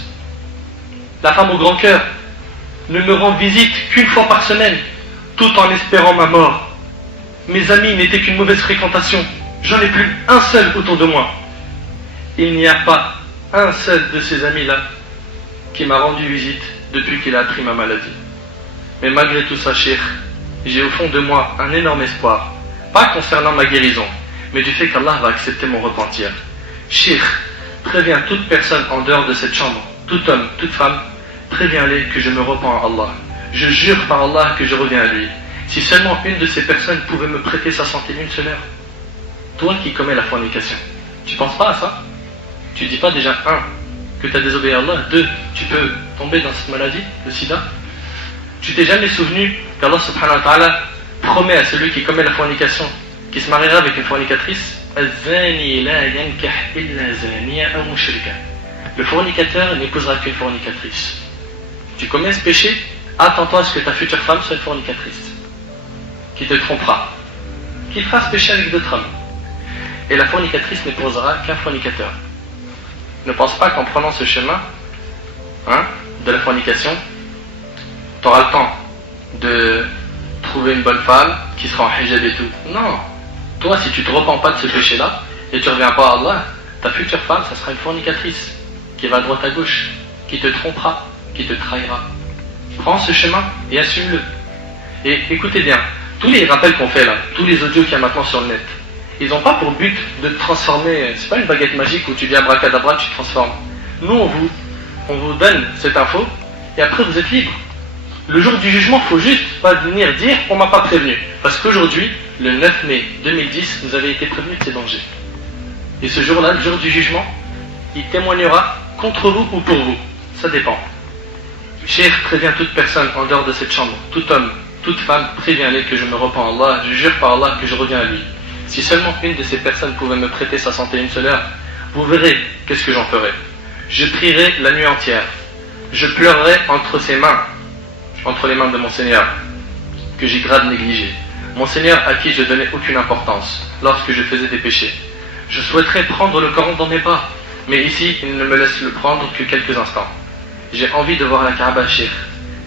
la femme au grand cœur, ne me rend visite qu'une fois par semaine, tout en espérant ma mort. Mes amis n'étaient qu'une mauvaise fréquentation. J'en ai plus un seul autour de moi. Il n'y a pas un seul de ces amis-là qui m'a rendu visite depuis qu'il a appris ma maladie. Mais malgré tout ça, Cheikh, j'ai au fond de moi un énorme espoir, pas concernant ma guérison, mais du fait qu'Allah va accepter mon repentir. Cheikh, préviens toute personne en dehors de cette chambre, tout homme, toute femme, préviens-les que je me repens à Allah. Je jure par Allah que je reviens à lui. Si seulement une de ces personnes pouvait me prêter sa santé une seule heure. Toi qui commets la fornication, tu penses pas à ça? Tu dis pas déjà, 1, que tu as désobéi à Allah, 2, tu peux tomber dans cette maladie, le sida? Tu t'es jamais souvenu qu'Allah subhanahu wa ta'ala promet à celui qui commet la fornication, qui se mariera avec une fornicatrice, le fornicateur n'épousera qu'une fornicatrice. tu commets ce péché, attends-toi à ce que ta future femme soit une fornicatrice, qui te trompera, qui fera ce péché avec d'autres hommes. Et la fornicatrice n'épousera qu'un fornicateur. Ne pense pas qu'en prenant ce chemin de la fornication, tu auras le temps de trouver une bonne femme qui sera en hijab et tout. Non, toi si tu ne te repens pas de ce péché-là et tu ne reviens pas à Allah, ta future femme, ça sera une fornicatrice qui va à droite à gauche, qui te trompera, qui te trahira. Prends ce chemin et assume-le. Et écoutez bien, tous les rappels qu'on fait là, tous les audios qu'il y a maintenant sur le net, ils n'ont pas pour but de te transformer. C'est pas une baguette magique où tu dis abracadabra, tu te transformes. Nous, on vous donne cette info et après vous êtes libre. Le jour du jugement, il faut juste pas venir dire on m'a pas prévenu. Parce qu'aujourd'hui, le 9 mai 2010, vous avez été prévenu de ces dangers. Et ce jour-là, le jour du jugement, il témoignera contre vous ou pour vous. Ça dépend. Cheikh prévient toute personne en dehors de cette chambre, tout homme, toute femme, prévient-les que je me repens à Allah, je jure par Allah que je reviens à lui. Si seulement une de ces personnes pouvait me prêter sa santé une seule heure, vous verrez qu'est-ce que j'en ferai. Je prierai la nuit entière. Je pleurerai entre ses mains, entre les mains de mon Seigneur, que j'ai grave négligé. Mon Seigneur à qui je donnais aucune importance lorsque je faisais des péchés. Je souhaiterais prendre le Coran dans mes bras, mais ici, il ne me laisse le prendre que quelques instants. J'ai envie de voir la Kaaba, Cheikh.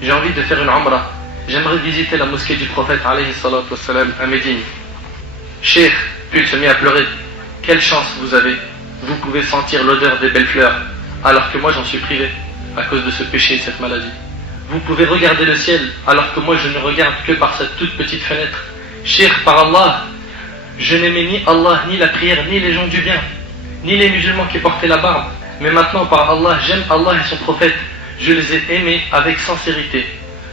J'ai envie de faire une Umrah. J'aimerais visiter la mosquée du prophète alayhi salatu wassalam à Médine. Cheikh, puis il se mit à pleurer. Quelle chance vous avez. Vous pouvez sentir l'odeur des belles fleurs, alors que moi j'en suis privé, à cause de ce péché et de cette maladie. Vous pouvez regarder le ciel, alors que moi je ne regarde que par cette toute petite fenêtre. Cheikh, par Allah, je n'aimais ni Allah, ni la prière, ni les gens du bien, ni les musulmans qui portaient la barbe. Mais maintenant, par Allah, j'aime Allah et son prophète. Je les ai aimés avec sincérité.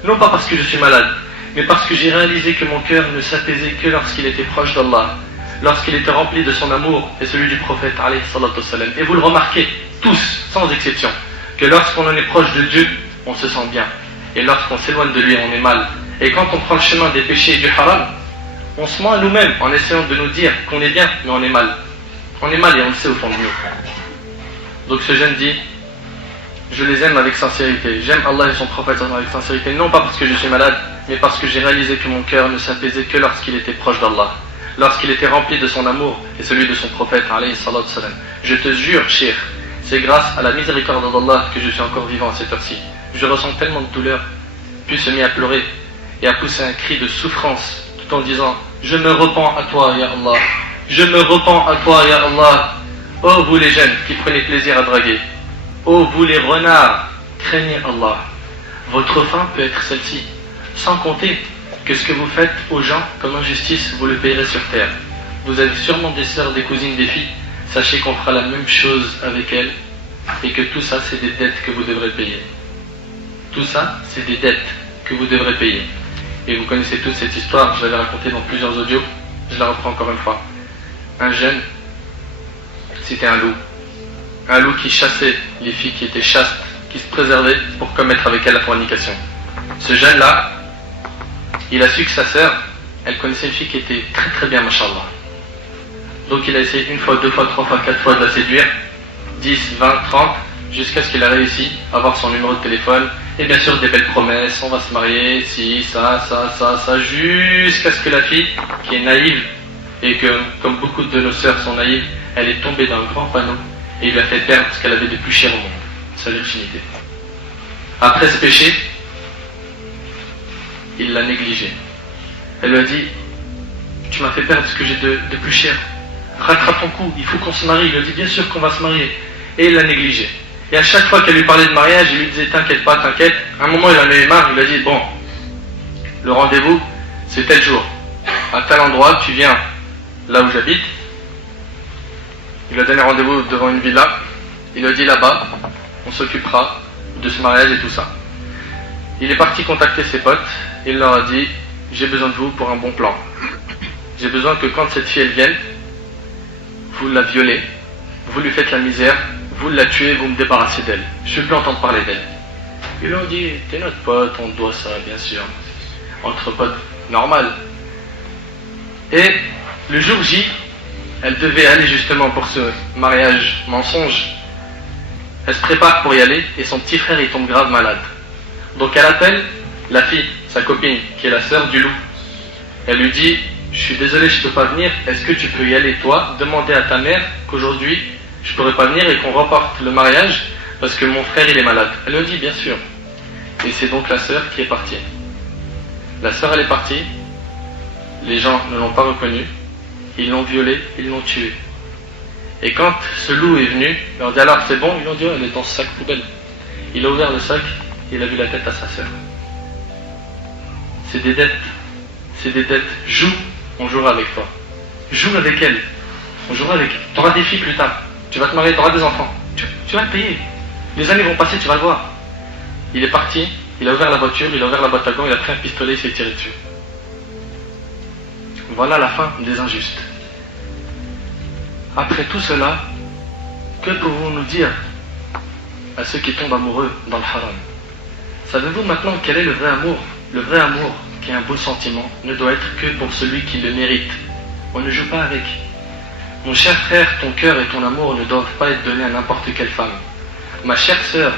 Non pas parce que je suis malade, mais parce que j'ai réalisé que mon cœur ne s'apaisait que lorsqu'il était proche d'Allah, lorsqu'il était rempli de son amour et celui du prophète alayhi salatu wassalam. Et vous le remarquez, tous, sans exception, que lorsqu'on en est proche de Dieu, on se sent bien. Et lorsqu'on s'éloigne de lui, on est mal. Et quand on prend le chemin des péchés et du haram, on se ment à nous-mêmes en essayant de nous dire qu'on est bien, mais on est mal. On est mal et on le sait au fond de nous. Donc ce jeune dit, je les aime avec sincérité. J'aime Allah et son prophète avec sincérité, non pas parce que je suis malade, mais parce que j'ai réalisé que mon cœur ne s'apaisait que lorsqu'il était proche d'Allah, lorsqu'il était rempli de son amour et celui de son prophète alayhi salatu wassalam. Je te jure, Cheikh, c'est grâce à la miséricorde d'Allah que je suis encore vivant à cette heure-ci. Je ressens tellement de douleur, puis se mit à pleurer et à pousser un cri de souffrance tout en disant, je me repens à toi, ya Allah, je me repens à toi, ya Allah. Oh vous les jeunes qui prenez plaisir à draguer, oh vous les renards, craignez Allah. Votre fin peut être celle-ci, sans compter que ce que vous faites aux gens comme injustice, vous le payerez sur terre. Vous avez sûrement des sœurs, des cousines, des filles, sachez qu'on fera la même chose avec elles, et que tout ça c'est des dettes que vous devrez payer. Tout ça c'est des dettes que vous devrez payer. Et vous connaissez toute cette histoire, je l'avais racontée dans plusieurs audios, je la reprends encore une fois. Un jeune, c'était un loup. Un loup qui chassait les filles qui étaient chastes, qui se préservaient pour commettre avec elles la fornication. Ce jeune-là, il a su que sa sœur, elle connaissait une fille qui était très très bien, mashallah. Donc il a essayé une fois, deux fois, trois fois, quatre fois de la séduire, 10, 20, 30, jusqu'à ce qu'il a réussi à avoir son numéro de téléphone, et bien sûr des belles promesses, on va se marier, si, ça, jusqu'à ce que la fille, qui est naïve, et que, comme beaucoup de nos sœurs sont naïves, elle est tombée dans un grand panneau, et il lui a fait perdre ce qu'elle avait de plus cher au monde, sa virginité. Après ce péché, il l'a négligée. Elle lui a dit, tu m'as fait perdre ce que j'ai de plus cher, rattrape ton coup, il faut qu'on se marie. Il lui a dit, bien sûr qu'on va se marier. Et il l'a négligée. Et à chaque fois qu'elle lui parlait de mariage, il lui disait, t'inquiète pas, t'inquiète. À un moment, il en avait marre, il lui a dit, bon, le rendez-vous, c'est tel jour, à tel endroit, tu viens là où j'habite. Il lui a donné rendez-vous devant une villa. Il lui a dit, là-bas, on s'occupera de ce mariage et tout ça. Il est parti contacter ses potes. Il leur a dit, j'ai besoin de vous pour un bon plan. J'ai besoin que quand cette fille elle vienne, vous la violez, vous lui faites la misère, vous la tuez, vous me débarrassez d'elle. Je ne veux plus entendre parler d'elle. Ils lui ont dit, t'es notre pote, on te doit ça, bien sûr. Entre potes, normal. Et le jour J, elle devait aller justement pour ce mariage mensonge. Elle se prépare pour y aller et son petit frère il tombe grave malade. Donc elle appelle la fille, sa copine, qui est la sœur du loup. Elle lui dit, je suis désolé, je ne peux pas venir, est-ce que tu peux y aller toi, demander à ta mère qu'aujourd'hui je ne pourrais pas venir et qu'on reporte le mariage parce que mon frère il est malade. Elle lui dit bien sûr. Et c'est donc la sœur qui est partie. La sœur elle est partie, les gens ne l'ont pas reconnue, ils l'ont violée, ils l'ont tuée. Et quand ce loup est venu, ils ont dit alors c'est bon, ils ont dit oh, elle est dans ce sac poubelle. Il a ouvert le sac et il a vu la tête à sa sœur. C'est des dettes, c'est des dettes. Joue, on jouera avec toi. Joue avec elle, on jouera avec elle. Tu auras des filles plus tard, tu vas te marier, tu auras des enfants. Tu vas le payer. Les années vont passer, tu vas le voir. Il est parti, il a ouvert la voiture, il a ouvert la boîte à gants, il a pris un pistolet, il s'est tiré dessus. Voilà la fin des injustes. Après tout cela, que pouvons-nous dire à ceux qui tombent amoureux dans le haram? Savez-vous maintenant quel est le vrai amour? Le vrai amour, qui est un beau sentiment, ne doit être que pour celui qui le mérite. On ne joue pas avec. Mon cher frère, ton cœur et ton amour ne doivent pas être donnés à n'importe quelle femme. Ma chère sœur,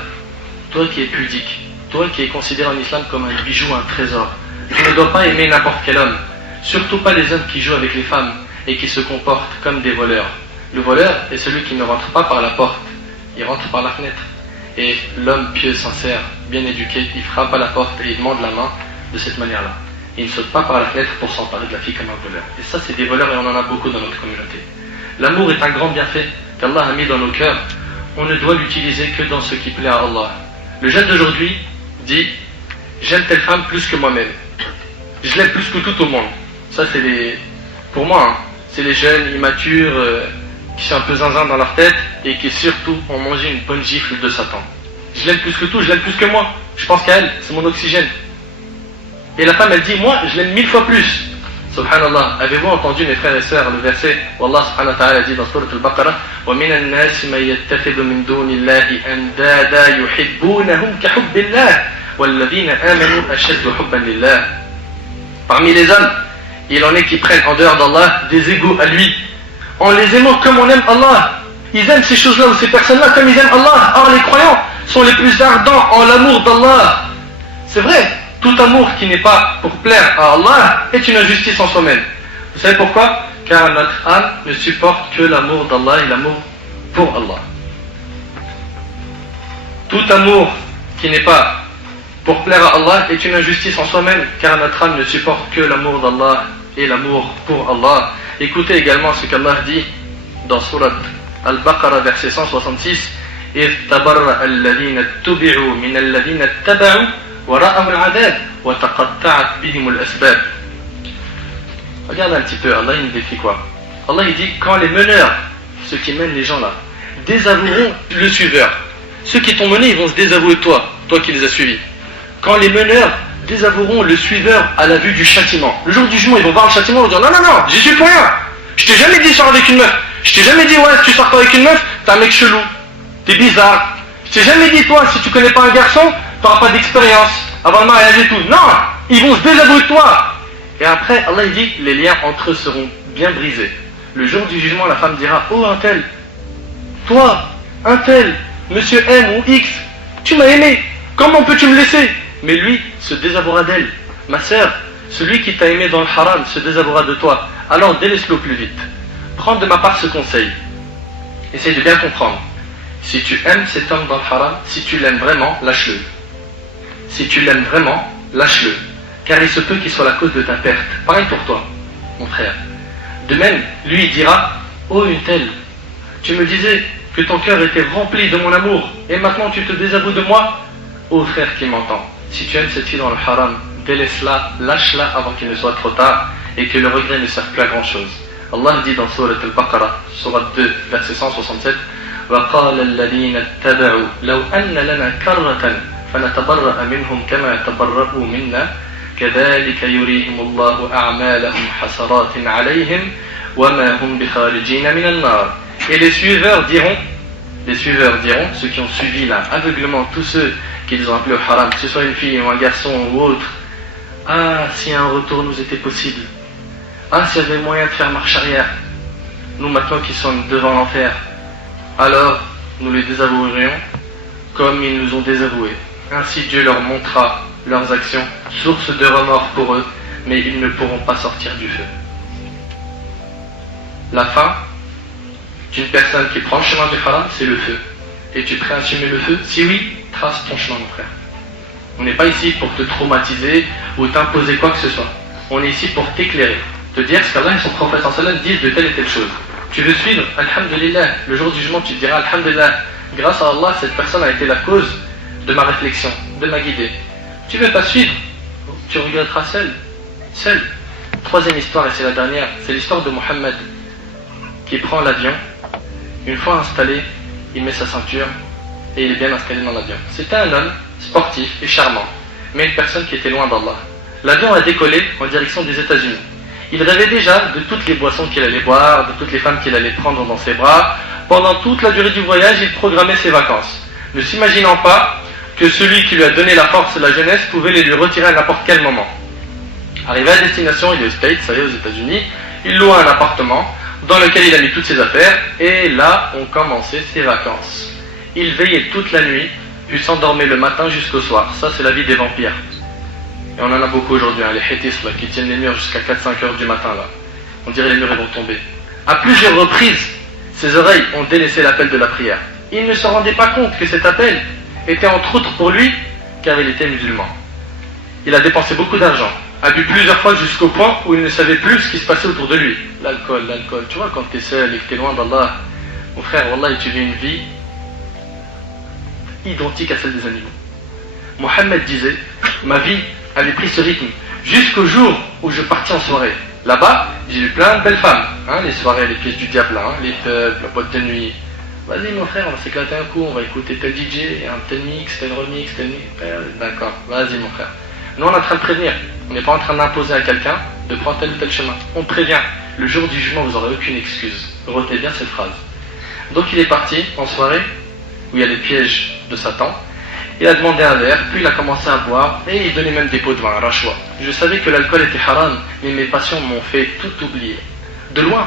toi qui es pudique, toi qui es considéré en islam comme un bijou, un trésor, tu ne dois pas aimer n'importe quel homme, surtout pas les hommes qui jouent avec les femmes et qui se comportent comme des voleurs. Le voleur est celui qui ne rentre pas par la porte, il rentre par la fenêtre. Et l'homme pieux, sincère, bien éduqué, il frappe à la porte et il demande la main de cette manière-là. Il ne saute pas par la fenêtre pour s'emparer de la fille comme un voleur. Et ça, c'est des voleurs et on en a beaucoup dans notre communauté. L'amour est un grand bienfait qu'Allah a mis dans nos cœurs. On ne doit l'utiliser que dans ce qui plaît à Allah. Le jeune d'aujourd'hui dit « J'aime telle femme plus que moi-même. Je l'aime plus que tout au monde. » Ça, c'est les... Pour moi, hein, c'est les jeunes immatures qui sont un peu zinzin dans leur tête et qui surtout ont mangé une bonne gifle de Satan. Je l'aime plus que tout, je l'aime plus que moi. Je pense qu'à elle, c'est mon oxygène. Et la femme, elle dit « Moi, je l'aime 1000 fois plus. » Subhanallah, avez-vous entendu mes frères et sœurs le verset où Allah subhanahu wa ta'ala dit dans Surat al-Baqarah وَمِنَ النَّاسِ مَنْ يَتَّخِذُ مِنْ دُونِ اللَّهِ أَنْدَادًا يُحِبُّونَهُمْ كَحُبِّ اللَّهِ وَالَّذِينَ آمَنُوا أَشَدُّ حُبًّا لِلَّهِ. Parmi les hommes, il en est qui prennent en dehors d'Allah des égaux à lui, en les aimant comme on aime Allah. Ils aiment ces choses-là ou ces personnes-là comme ils aiment Allah. Or les croyants sont les plus ardents en l'amour d'Allah. C'est vrai. Tout amour qui n'est pas pour plaire à Allah est une injustice en soi-même. Vous savez pourquoi? Car notre âme ne supporte que l'amour d'Allah et l'amour pour Allah. Tout amour qui n'est pas pour plaire à Allah est une injustice en soi-même, car notre âme ne supporte que l'amour d'Allah et l'amour pour Allah. Écoutez également ce qu'Allah dit dans Surat Al-Baqarah, verset 166. إِذْ تَبَرَّأَ الَّذِينَ اتُّبِعُوا مِنَ الَّذِينَ اتَّبَعُوا وَرَأَوُا الْعَذَابَ وَتَقَطَّعَتْ بِهِمُ الْأَسْبَابِ. Regarde un petit peu, Allah il décrit quoi? Allah il dit quand les meneurs, ceux qui mènent les gens là, désavoueront le suiveur. Ceux qui t'ont mené, ils vont se désavouer toi qui les as suivis. Quand les meneurs désavoueront le suiveur à la vue du châtiment. Le jour du jugement, ils vont voir le châtiment, ils vont dire non, j'y suis pour rien. Je t'ai jamais dit sors avec une meuf. Je t'ai jamais dit ouais, si tu sors pas avec une meuf, t'es un mec chelou. T'es bizarre. Je t'ai jamais dit toi, si tu connais pas un garçon, t'auras pas d'expérience avant le mariage et tout. Non, ils vont se désavouer de toi. Et après, Allah il dit, les liens entre eux seront bien brisés. Le jour du jugement, la femme dira, oh un tel, toi, un tel, monsieur M ou X, tu m'as aimé, comment peux-tu me laisser? Mais lui se désavouera d'elle. Ma sœur, celui qui t'a aimé dans le haram se désavouera de toi. Alors délaisse-le au plus vite. Prends de ma part ce conseil. Essaye de bien comprendre. Si tu aimes cet homme dans le haram, si tu l'aimes vraiment, lâche-le. Si tu l'aimes vraiment, lâche-le. Car il se peut qu'il soit la cause de ta perte. Pareil pour toi, mon frère. De même, lui il dira, oh une telle, tu me disais que ton cœur était rempli de mon amour, et maintenant tu te désavoues de moi. Ô frère qui m'entend, si tu aimes cette fille dans le haram, délaisse-la, lâche-la avant qu'il ne soit trop tard, et que le regret ne serve plus à grand chose. Allah dit dans Surat Al-Baqarah, Surat 2, verset 167, وَقَالَ الَّذِينَ اتَّبَعُوا لَوْ أَنَّ لَنَا كَرَّةً فَنَتَبَرَّأَ مِنْهُمْ كَمَا تَبَرَّؤُوا مِنَّا كَذَلِكَ يُرِيهِمُ اللَّهُ أَعْمَالَهُمْ حَسَرَاتٍ عَلَيْهِمْ وَمَا هُمْ بِخَارِجِينَ مِنَ النَّارِ. Et les suiveurs diront, ceux qui ont suivi là, aveuglement, tous ceux qu'ils ont appelés au haram, que ce soit une fille ou un garçon ou autre, ah, si un retour nous était possible, ah, s'il y avait moyen de faire marche arrière, nous maintenant qui sommes devant l'enfer, alors nous les désavouerions comme ils nous ont désavoués. Ainsi Dieu leur montrera leurs actions, source de remords pour eux, mais ils ne pourront pas sortir du feu. La fin d'une personne qui prend le chemin du haram, c'est le feu. Es-tu prêt à assumer le feu? Si oui, trace ton chemin, mon frère. On n'est pas ici pour te traumatiser ou t'imposer quoi que ce soit. On est ici pour t'éclairer, te dire ce qu'Allah et son prophète sallam disent de telle et telle chose. Tu veux suivre, alhamdulillah, le jour du jugement tu te diras alhamdulillah, grâce à Allah cette personne a été la cause de ma réflexion, de ma guidée. Tu veux pas suivre, tu regretteras seul. Troisième histoire, et c'est la dernière, c'est l'histoire de Mohammed qui prend l'avion. Une fois installé, il met sa ceinture et il est bien installé dans l'avion. C'était un homme sportif et charmant, mais une personne qui était loin d'Allah. L'avion a décollé en direction des États-Unis. Il rêvait déjà de toutes les boissons qu'il allait boire, de toutes les femmes qu'il allait prendre dans ses bras. Pendant toute la durée du voyage, il programmait ses vacances, ne s'imaginant pas que celui qui lui a donné la force et la jeunesse pouvait les lui retirer à n'importe quel moment. Arrivé à destination, il est aux States, ça y est, aux États-Unis, il loua un appartement dans lequel il a mis toutes ses affaires, et là ont commencé ses vacances. Il veillait toute la nuit, puis s'endormait le matin jusqu'au soir. Ça, c'est la vie des vampires. Et on en a beaucoup aujourd'hui, hein, les hétis là, qui tiennent les murs jusqu'à 4-5 heures du matin. Là. On dirait les murs ils vont tomber. À plusieurs reprises, ses oreilles ont délaissé l'appel de la prière. Il ne se rendait pas compte que cet appel était entre autres pour lui, car il était musulman. Il a dépensé beaucoup d'argent, a bu plusieurs fois jusqu'au point où il ne savait plus ce qui se passait autour de lui. L'alcool. Tu vois, quand tu es seul et que tu es loin d'Allah, mon frère, Wallah, tu vis une vie identique à celle des animaux. Mohammed disait, ma vie avait pris ce rythme jusqu'au jour où je partis en soirée. Là-bas, j'ai eu plein de belles femmes, hein, les soirées, les pièces du diable, hein, les pubs, la boîte de nuit. Vas-y mon frère, on va s'éclater un coup, on va écouter tel DJ, un tel mix, tel remix, tel mix. D'accord, vas-y mon frère. Nous on est en train de prévenir, on n'est pas en train d'imposer à quelqu'un de prendre tel ou tel chemin. On prévient, le jour du jugement vous n'aurez aucune excuse. Retenez bien cette phrase. Donc il est parti en soirée, où il y a les pièges de Satan. Il a demandé un verre, puis il a commencé à boire, et il donnait même des pots de vin, un rachwa. Je savais que l'alcool était haram, mais mes passions m'ont fait tout oublier. De loin,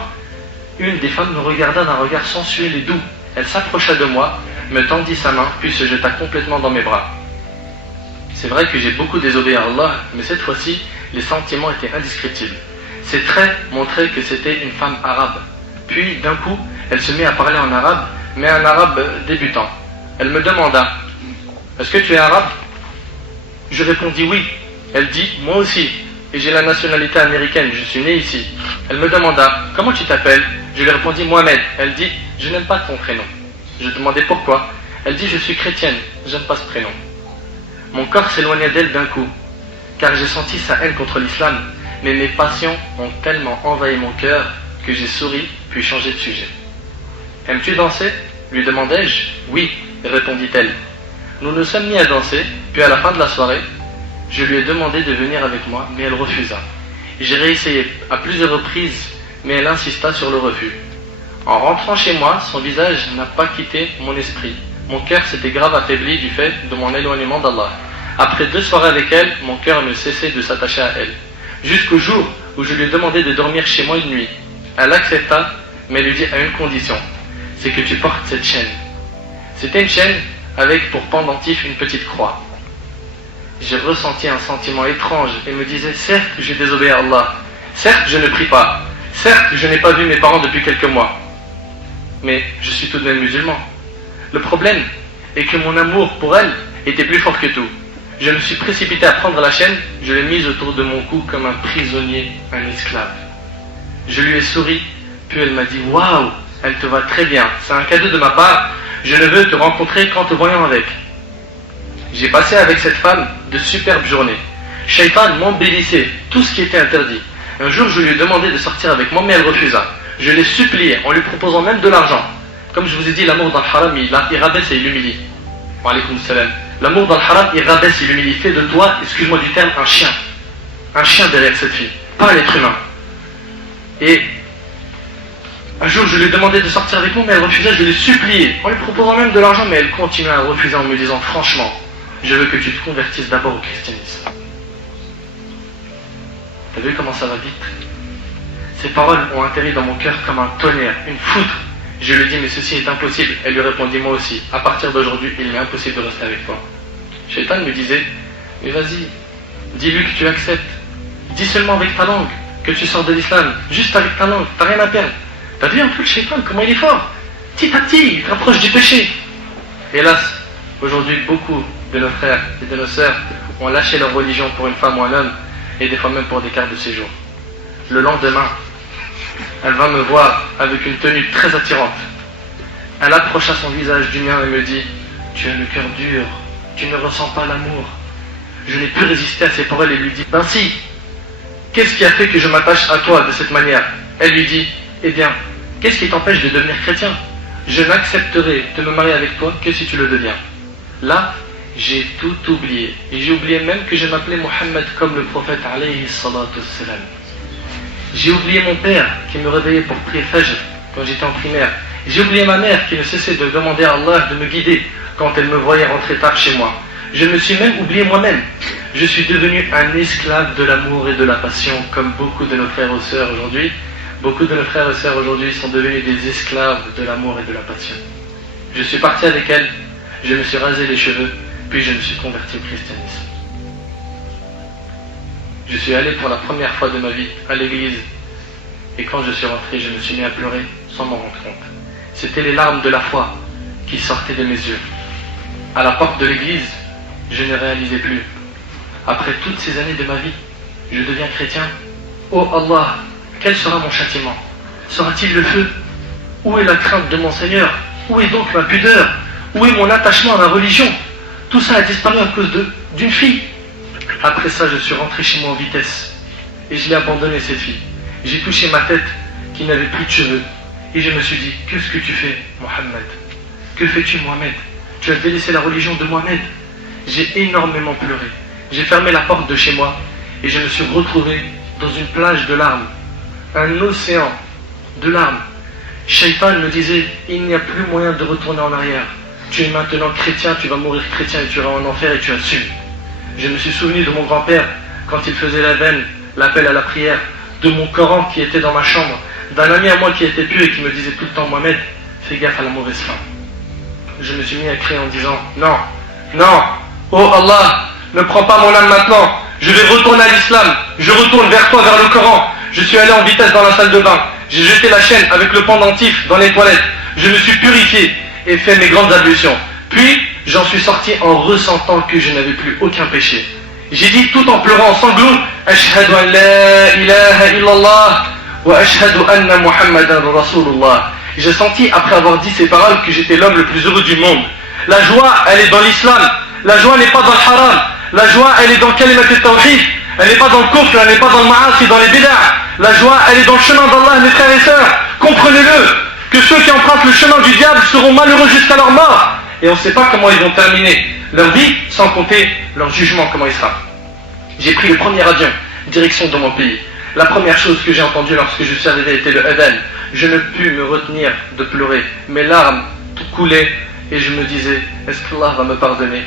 une des femmes me regarda d'un regard sensuel et doux. Elle s'approcha de moi, me tendit sa main, puis se jeta complètement dans mes bras. C'est vrai que j'ai beaucoup désobéi à Allah, mais cette fois-ci, les sentiments étaient indescriptibles. Ses traits montraient que c'était une femme arabe. Puis, d'un coup, elle se mit à parler en arabe, mais un arabe débutant. Elle me demanda, « Est-ce que tu es arabe ?» Je répondis oui. Elle dit, « Moi aussi, et j'ai la nationalité américaine, je suis né ici. » Elle me demanda, « Comment tu t'appelles ?» Je lui répondis, « Mohamed. » Elle dit, « Je n'aime pas ton prénom. » Je demandai pourquoi. Elle dit, « Je suis chrétienne, j'aime pas ce prénom. » Mon corps s'éloigna d'elle d'un coup, car j'ai senti sa haine contre l'islam, mais mes passions ont tellement envahi mon cœur que j'ai souri, puis changé de sujet. « Aimes-tu danser ?» lui demandai-je. « Oui, » répondit-elle. Nous nous sommes mis à danser, puis à la fin de la soirée, je lui ai demandé de venir avec moi, mais elle refusa. J'ai réessayé à plusieurs reprises, mais elle insista sur le refus. En rentrant chez moi, son visage n'a pas quitté mon esprit. Mon cœur s'était grave affaibli du fait de mon éloignement d'Allah. Après 2 soirées avec elle, mon cœur ne cessait de s'attacher à elle. Jusqu'au jour où je lui ai demandé de dormir chez moi une nuit. Elle accepta, mais lui dit à une condition, c'est que tu portes cette chaîne. C'était une chaîne avec pour pendentif une petite croix. J'ai ressenti un sentiment étrange et me disais, certes j'ai désobéi à Allah, certes je ne prie pas, certes je n'ai pas vu mes parents depuis quelques mois, mais je suis tout de même musulman. Le problème est que mon amour pour elle était plus fort que tout. Je me suis précipité à prendre la chaîne, je l'ai mise autour de mon cou comme un prisonnier, un esclave. Je lui ai souri, puis elle m'a dit, waouh, elle te va très bien, c'est un cadeau de ma part, je ne veux te rencontrer qu'en te voyant avec. J'ai passé avec cette femme de superbes journées. Shaitan m'embellissait tout ce qui était interdit. Un jour, je lui ai demandé de sortir avec moi, mais elle refusa. Je l'ai supplié en lui proposant même de l'argent. Comme je vous ai dit, l'amour dans le haram, il rabaisse et il humilie. Wa alaykoum salam. L'amour dans le haram, il rabaisse et il humilie. Fait de toi, excuse-moi du terme, un chien. Un chien derrière cette fille, pas un être humain. Et un jour, je lui ai demandé de sortir avec moi, mais elle refusait. Je l'ai supplié en lui proposant même de l'argent, mais elle continuait à refuser en me disant, franchement, je veux que tu te convertisses d'abord au christianisme. T'as vu comment ça va vite? Ces paroles ont atterri dans mon cœur comme un tonnerre, une foudre. Je lui ai dit, mais ceci est impossible. Elle lui répondit, moi aussi. À partir d'aujourd'hui, il m'est impossible de rester avec toi. Shaitan me disait, mais vas-y, dis-lui que tu acceptes. Dis seulement avec ta langue que tu sors de l'islam, juste avec ta langue, t'as rien à perdre. T'as vu un peu le Shaitan, comment il est fort? Petit à petit, il te rapproche du péché. Hélas, aujourd'hui, beaucoup de nos frères et de nos sœurs ont lâché leur religion pour une femme ou un homme, et des fois même pour des cartes de séjour. Le lendemain, elle va me voir avec une tenue très attirante. Elle approcha son visage du mien et me dit, tu as le cœur dur, tu ne ressens pas l'amour. Je n'ai pu résister à ses paroles et lui dis, ben si, qu'est-ce qui a fait que je m'attache à toi de cette manière? Elle lui dit, eh bien, qu'est-ce qui t'empêche de devenir chrétien? Je n'accepterai de me marier avec toi que si tu le deviens. Là, j'ai tout oublié. Et j'ai oublié même que je m'appelais Mohammed comme le prophète alayhi salatu wassalam. J'ai oublié mon père qui me réveillait pour prier Fajr quand j'étais en primaire. J'ai oublié ma mère qui ne cessait de demander à Allah de me guider quand elle me voyait rentrer tard chez moi. Je me suis même oublié moi-même. Je suis devenu un esclave de l'amour et de la passion comme beaucoup de nos frères et sœurs aujourd'hui. Beaucoup de nos frères et sœurs aujourd'hui sont devenus des esclaves de l'amour et de la passion. Je suis parti avec elle, je me suis rasé les cheveux, puis je me suis converti au christianisme. Je suis allé pour la première fois de ma vie à l'église, et quand je suis rentré, je me suis mis à pleurer sans m'en rendre compte. C'était les larmes de la foi qui sortaient de mes yeux. À la porte de l'église, je ne réalisais plus. Après toutes ces années de ma vie, je deviens chrétien. Oh Allah, quel sera mon châtiment? Sera-t-il le feu? Où est la crainte de mon Seigneur? Où est donc ma pudeur? Où est mon attachement à la religion? Tout ça a disparu à cause d'une fille. Après ça, je suis rentré chez moi en vitesse. Et je l'ai abandonné, cette fille. J'ai touché ma tête qui n'avait plus de cheveux. Et je me suis dit, qu'est-ce que tu fais, Mohammed? Que fais-tu, Mohamed? Tu as délaissé la religion de Mohamed. J'ai énormément pleuré. J'ai fermé la porte de chez moi. Et je me suis retrouvé dans une plage de larmes. Un océan de larmes. Shaitan me disait, il n'y a plus moyen de retourner en arrière. Tu es maintenant chrétien, tu vas mourir chrétien et tu iras en enfer et tu assumes. Je me suis souvenu de mon grand-père quand il faisait la veine, l'appel à la prière, de mon Coran qui était dans ma chambre, d'un ami à moi qui était pieux et qui me disait tout le temps, Mohamed, fais gaffe à la mauvaise fin. Je me suis mis à crier en disant, non, non, oh Allah, ne prends pas mon âme maintenant, je vais retourner à l'islam, je retourne vers toi, vers le Coran. Je suis allé en vitesse dans la salle de bain, j'ai jeté la chaîne avec le pendentif dans les toilettes, je me suis purifié et fait mes grandes ablutions. Puis, j'en suis sorti en ressentant que je n'avais plus aucun péché. J'ai dit tout en pleurant en sanglots, Ashhadu an la ilaha illallah wa ashhadu anna Muhammadan Rasulullah. J'ai senti, après avoir dit ces paroles, que j'étais l'homme le plus heureux du monde. La joie, elle est dans l'islam. La joie n'est pas dans le haram. La joie, elle est dans kalimat al-tawhid. Elle n'est pas dans le kufr, elle n'est pas dans le ma'asi, dans les bid'ah. La joie, elle est dans le chemin d'Allah, mes frères et sœurs. Comprenez-le, que ceux qui empruntent le chemin du diable seront malheureux jusqu'à leur mort. Et on ne sait pas comment ils vont terminer leur vie, sans compter leur jugement, comment il sera. J'ai pris le premier avion, direction de mon pays. La première chose que j'ai entendue lorsque je suis arrivé était le adhan. Je ne pus me retenir de pleurer. Mes larmes coulaient et je me disais, est-ce qu'Allah va me pardonner?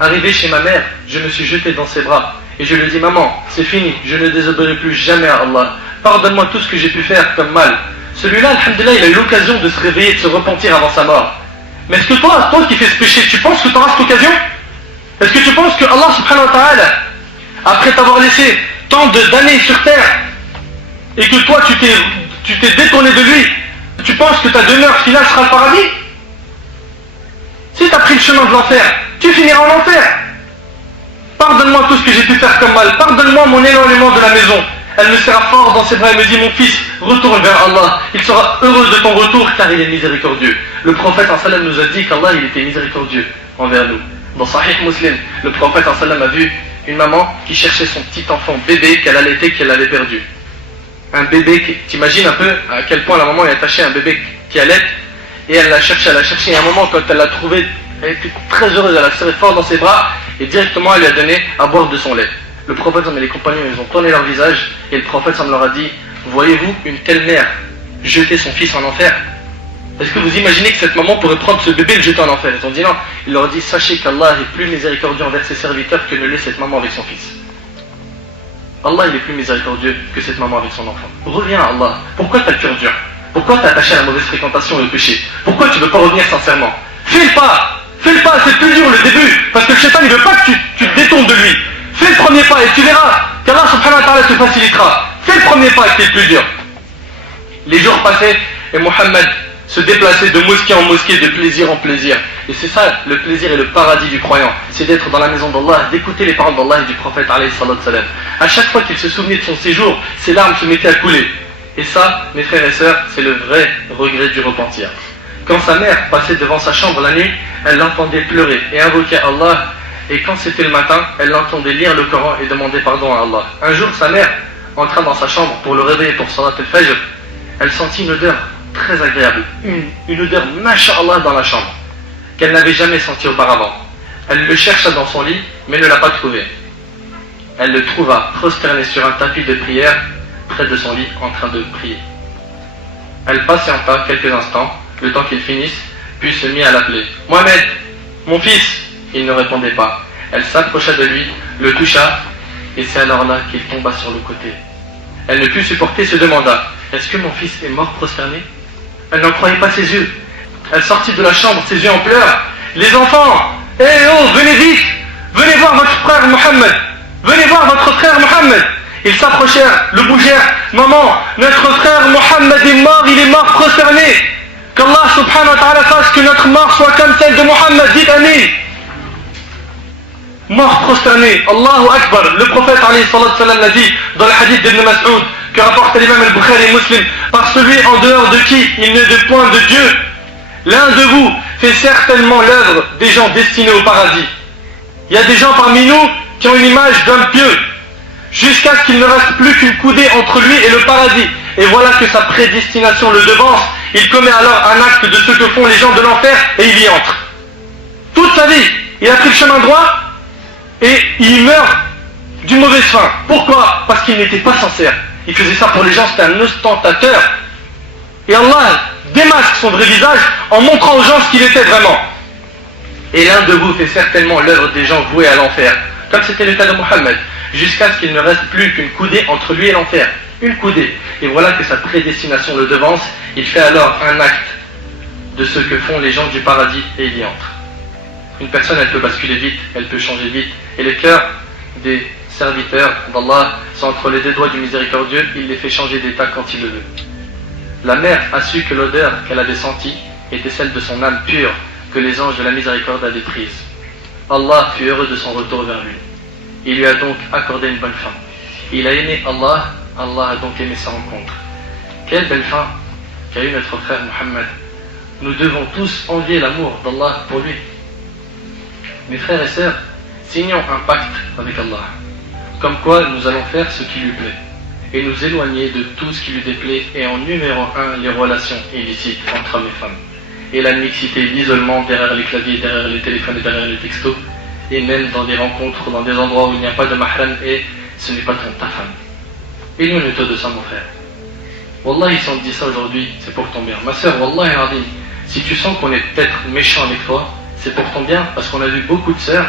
Arrivé chez ma mère, je me suis jeté dans ses bras et je lui ai dit, maman, c'est fini, je ne désobéirai plus jamais à Allah. Pardonne-moi tout ce que j'ai pu faire comme mal. Celui-là, alhamdoulilah, il a eu l'occasion de se réveiller, de se repentir avant sa mort. Mais est-ce que toi qui fais ce péché, tu penses que tu auras cette occasion? Est-ce que tu penses que Allah subhanahu wa ta'ala, après t'avoir laissé tant d'années sur terre, et que toi tu t'es détourné de lui, tu penses que ta demeure finale sera le paradis? Si tu as pris le chemin de l'enfer, tu finiras en enfer. Pardonne-moi tout ce que j'ai pu faire comme mal, pardonne-moi mon éloignement de la maison. Elle me serra fort dans ses bras et me dit, mon fils, retourne vers Allah, il sera heureux de ton retour car il est miséricordieux. Le prophète sallam nous a dit qu'Allah il était miséricordieux envers nous. Dans Sahih Muslim, le prophète sallam a vu une maman qui cherchait son petit enfant bébé qu'elle allaitait, qu'elle avait perdu. Un bébé, t'imagines un peu à quel point la maman est attachée à un bébé qui allait, et elle l'a cherché, et à un moment quand elle l'a trouvé, elle était très heureuse, elle l'a serré fort dans ses bras, et directement elle lui a donné à boire de son lait. Le prophète et les compagnons, ils ont tourné leur visage, et le prophète leur a dit, voyez-vous une telle mère jeter son fils en enfer? Est-ce que vous imaginez que cette maman pourrait prendre ce bébé et le jeter en enfer? Ils ont dit non. Il leur a dit, sachez qu'Allah est plus miséricordieux envers ses serviteurs que ne l'est cette maman avec son fils. Allah il est plus miséricordieux que cette maman avec son enfant. Reviens à Allah. Pourquoi tu as le cœur dur? Pourquoi tu es attaché à la mauvaise fréquentation et au péché? Pourquoi tu ne veux pas revenir sincèrement? Fais le pas. Fais le pas, c'est plus dur le début, parce que le shaitan il veut pas que tu te détournes de lui. Fais le premier pas et tu verras qu'Allah subhanahu wa ta'ala te facilitera. Fais le premier pas qui est le plus dur. Les jours passaient et Mohammed se déplaçait de mosquée en mosquée, de plaisir en plaisir. Et c'est ça le plaisir et le paradis du croyant. C'est d'être dans la maison d'Allah, d'écouter les paroles d'Allah et du prophète alayhi salatu salam. À chaque fois qu'il se souvenait de son séjour, ses larmes se mettaient à couler. Et ça, mes frères et sœurs, c'est le vrai regret du repentir. Quand sa mère passait devant sa chambre la nuit, elle l'entendait pleurer et invoquer Allah. Et quand c'était le matin, elle l'entendait lire le Coran et demander pardon à Allah. Un jour, sa mère entra dans sa chambre pour le réveiller pour Salat al-Fajr. Elle sentit une odeur très agréable, une odeur masha'Allah dans la chambre, qu'elle n'avait jamais sentie auparavant. Elle le chercha dans son lit, mais ne l'a pas trouvé. Elle le trouva prosterné sur un tapis de prière, près de son lit, en train de prier. Elle patienta quelques instants, le temps qu'il finisse, puis se mit à l'appeler. « Mohamed, mon fils !» Il ne répondait pas. Elle s'approcha de lui, le toucha, et c'est alors là qu'il tomba sur le côté. Elle ne put supporter, se demanda « Est-ce que mon fils est mort prosterné ?» Elle n'en croyait pas ses yeux. Elle sortit de la chambre, ses yeux en pleurs. « Les enfants, venez vite, venez voir votre frère Mohammed, venez voir votre frère Mohammed !» Ils s'approchèrent, le bougèrent. « Maman, notre frère Mohammed est mort, il est mort prosterné. Qu'Allah subhanahu wa ta'ala fasse que notre mort soit comme celle de Mohammed. Dites Amin. » Mort prosterné, Allahu Akbar. Le prophète alayhi salatu salam l'a dit dans le hadith d'Ibn Mas'ud que rapporte l'imam al-Bukhari et Muslim, par celui en dehors de qui il n'est de point de Dieu. L'un de vous fait certainement l'œuvre des gens destinés au paradis. Il y a des gens parmi nous qui ont une image d'homme pieux, jusqu'à ce qu'il ne reste plus qu'une coudée entre lui et le paradis. Et voilà que sa prédestination le devance. Il commet alors un acte de ce que font les gens de l'enfer et il y entre. Toute sa vie, il a pris le chemin droit et il meurt d'une mauvaise fin. Pourquoi ? Parce qu'il n'était pas sincère. Il faisait ça pour les gens, c'était un ostentateur. Et Allah démasque son vrai visage en montrant aux gens ce qu'il était vraiment. Et l'un de vous fait certainement l'œuvre des gens voués à l'enfer, comme c'était le cas de Mohammed, jusqu'à ce qu'il ne reste plus qu'une coudée entre lui et l'enfer. Une coudée. Et voilà que sa prédestination le devance. Il fait alors un acte de ce que font les gens du paradis et il y entre. Une personne, elle peut basculer vite, elle peut changer vite. Et les cœurs des serviteurs d'Allah sont entre les deux doigts du miséricordieux, il les fait changer d'état quand il le veut. La mère a su que l'odeur qu'elle avait sentie était celle de son âme pure que les anges de la miséricorde avaient prise. Allah fut heureux de son retour vers lui. Il lui a donc accordé une bonne fin. Il a aimé Allah, Allah a donc aimé sa rencontre. Quelle belle fin qu'a eu notre frère Mohammed. Nous devons tous envier l'amour d'Allah pour lui. Mes frères et sœurs, signons un pacte avec Allah, comme quoi nous allons faire ce qui lui plaît, et nous éloigner de tout ce qui lui déplaît, et en numéro 1, les relations illicites entre hommes et femmes, et la mixité, l'isolement derrière les claviers, derrière les téléphones et derrière les textos, et même dans des rencontres, dans des endroits où il n'y a pas de mahram, et ce n'est pas ta femme. Éloigne-toi de ça, mon frère. Wallahi, si on te dit ça aujourd'hui, c'est pour ton bien. Ma sœur, Wallahi, Radim, si tu sens qu'on est peut-être méchant avec toi, c'est pour ton bien, parce qu'on a vu beaucoup de sœurs,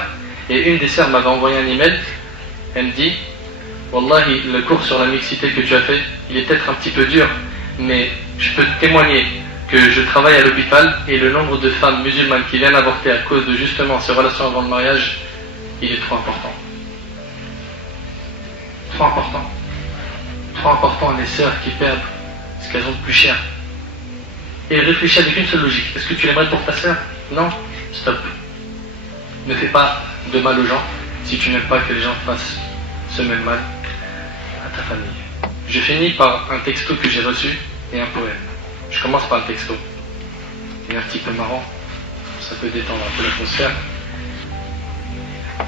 et une des sœurs m'avait envoyé un email, elle me dit, Wallahi, le cours sur la mixité que tu as fait, il est peut-être un petit peu dur, mais je peux te témoigner que je travaille à l'hôpital, et le nombre de femmes musulmanes qui viennent avorter à cause de justement ces relations avant le mariage, il est trop important. Trop important. Trop important, les sœurs qui perdent ce qu'elles ont de plus cher. Et réfléchis avec une seule logique. Est-ce que tu l'aimerais pour ta sœur ? Non. Stop. Ne fais pas de mal aux gens si tu n'aimes pas que les gens fassent ce même mal à ta famille. Je finis par un texto que j'ai reçu et un poème. Je commence par le texto. Il est un petit peu marrant, ça peut détendre un peu l'atmosphère.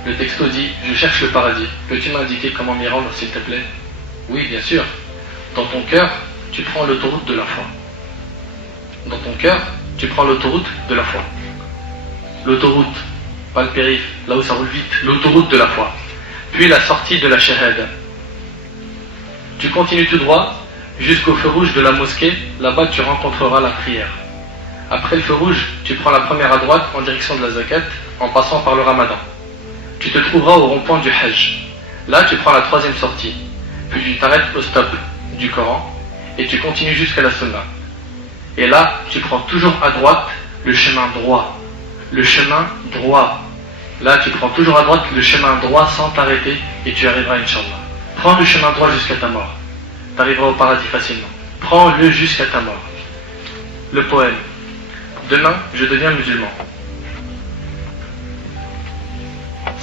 Le texto dit « Je cherche le paradis. Peux-tu m'indiquer comment m'y rendre, s'il te plaît ?» Oui, bien sûr. Dans ton cœur, tu prends l'autoroute de la foi. Dans ton cœur, tu prends l'autoroute de la foi. L'autoroute, pas le périph', là où ça roule vite, l'autoroute de la foi. Puis la sortie de la shahada. Tu continues tout droit jusqu'au feu rouge de la mosquée, là-bas tu rencontreras la prière. Après le feu rouge, tu prends la première à droite en direction de la zakat, en passant par le ramadan. Tu te trouveras au rond-point du hajj. Là tu prends la troisième sortie, puis tu t'arrêtes au stop du Coran, et tu continues jusqu'à la sunna. Et là, tu prends toujours à droite le chemin droit, le chemin droit. Là, tu prends toujours à droite le chemin droit sans t'arrêter et tu arriveras, Inch'Allah. Prends le chemin droit jusqu'à ta mort. Tu arriveras au paradis facilement. Prends-le jusqu'à ta mort. Le poème. Demain, je deviens musulman.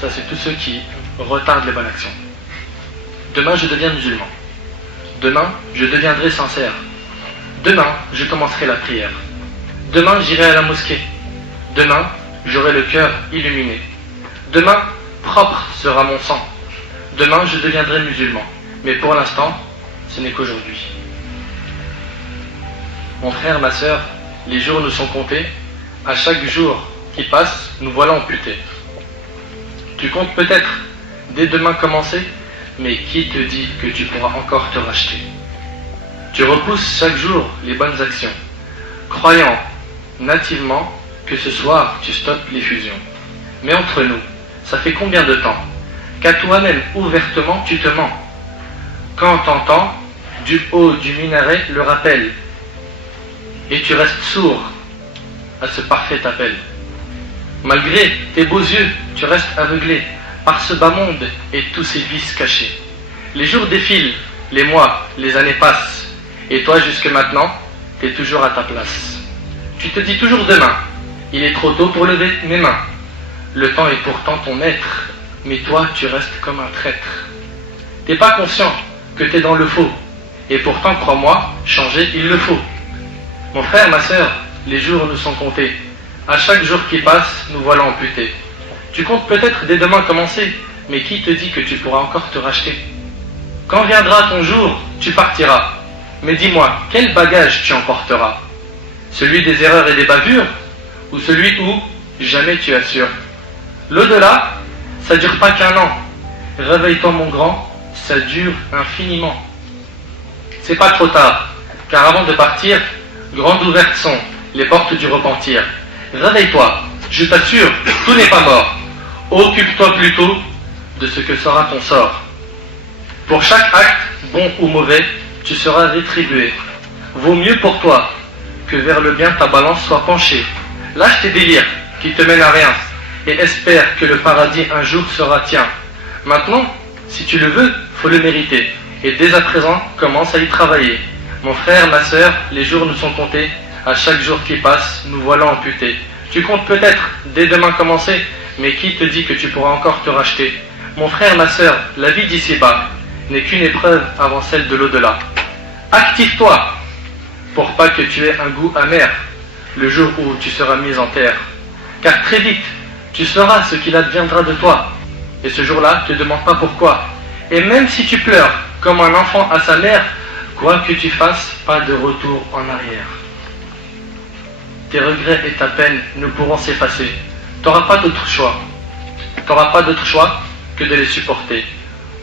Ça, c'est tous ceux qui retardent les bonnes actions. Demain, je deviens musulman. Demain, je deviendrai sincère. Demain, je commencerai la prière. Demain, j'irai à la mosquée. Demain, j'aurai le cœur illuminé. Demain, propre sera mon sang. Demain, je deviendrai musulman. Mais pour l'instant, ce n'est qu'aujourd'hui. Mon frère, ma sœur, les jours nous sont comptés. À chaque jour qui passe, nous voilà amputés. Tu comptes peut-être dès demain commencer, mais qui te dit que tu pourras encore te racheter? Tu repousses chaque jour les bonnes actions, croyant nativement que ce soir tu stoppes les fusions. Mais entre nous, ça fait combien de temps qu'à toi-même ouvertement tu te mens? Quand t'entends du haut du minaret le rappel, et tu restes sourd à ce parfait appel. Malgré tes beaux yeux, tu restes aveuglé par ce bas monde et tous ses vices cachés. Les jours défilent, les mois, les années passent, et toi jusque maintenant, t'es toujours à ta place. Tu te dis toujours demain, il est trop tôt pour lever mes mains. Le temps est pourtant ton maître, mais toi tu restes comme un traître. T'es pas conscient que t'es dans le faux, et pourtant crois-moi, changer il le faut. Mon frère, ma sœur, les jours nous sont comptés. À chaque jour qui passe, nous voilà amputés. Tu comptes peut-être dès demain commencer, mais qui te dit que tu pourras encore te racheter? Quand viendra ton jour, tu partiras. Mais dis-moi, quel bagage tu emporteras? Celui des erreurs et des bavures, ou celui où jamais tu assures? L'au-delà, ça dure pas qu'un an. Réveille-toi mon grand, ça dure infiniment. C'est pas trop tard, car avant de partir, grandes ouvertes sont les portes du repentir. Réveille-toi, je t'assure, tout n'est pas mort. Occupe-toi plutôt de ce que sera ton sort. Pour chaque acte, bon ou mauvais, tu seras rétribué. Vaut mieux pour toi que vers le bien ta balance soit penchée. Lâche tes délires qui te mènent à rien et espère que le paradis un jour sera tien. Maintenant, si tu le veux, faut le mériter. Et dès à présent, commence à y travailler. Mon frère, ma sœur, les jours nous sont comptés. À chaque jour qui passe, nous voilà amputés. Tu comptes peut-être dès demain commencer, mais qui te dit que tu pourras encore te racheter? Mon frère, ma sœur, la vie d'ici-bas n'est qu'une épreuve avant celle de l'au-delà. Active-toi pour pas que tu aies un goût amer le jour où tu seras mis en terre. Car très vite, tu sauras ce qu'il adviendra de toi. Et ce jour-là, ne te demande pas pourquoi. Et même si tu pleures comme un enfant à sa mère, quoi que tu fasses, pas de retour en arrière. Tes regrets et ta peine ne pourront s'effacer. Tu n'auras pas d'autre choix. Tu n'auras pas d'autre choix que de les supporter.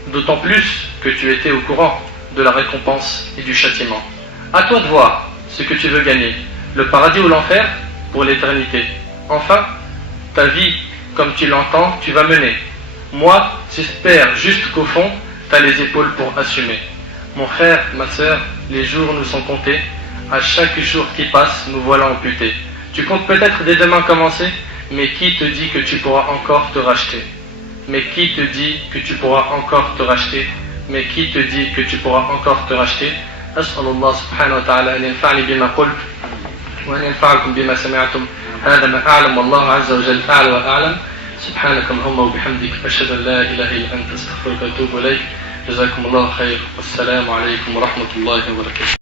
D'autant plus que tu étais au courant de la récompense et du châtiment. À toi de voir ce que tu veux gagner, le paradis ou l'enfer pour l'éternité. Enfin, ta vie, comme tu l'entends, tu vas mener. Moi, j'espère juste qu'au fond, tu as les épaules pour assumer. Mon frère, ma sœur, les jours nous sont comptés. À chaque jour qui passe, nous voilà amputés. Tu comptes peut-être dès demain commencer, mais qui te dit que tu pourras encore te racheter? Mais qui te dit que tu pourras encore te racheter? Mais qui te dit que tu pourras encore te racheter? أسأل الله سبحانه وتعالى أن ينفعني بما قلت وأن ينفعكم بما سمعتم. هذا ما أعلم والله عز وجل أعلى وأعلم. سبحانك اللهم وبحمدك أشهد أن لا إله إلا أنت أستغفرك وأتوب إليك. جزاكم الله خير والسلام عليكم ورحمة الله وبركاته.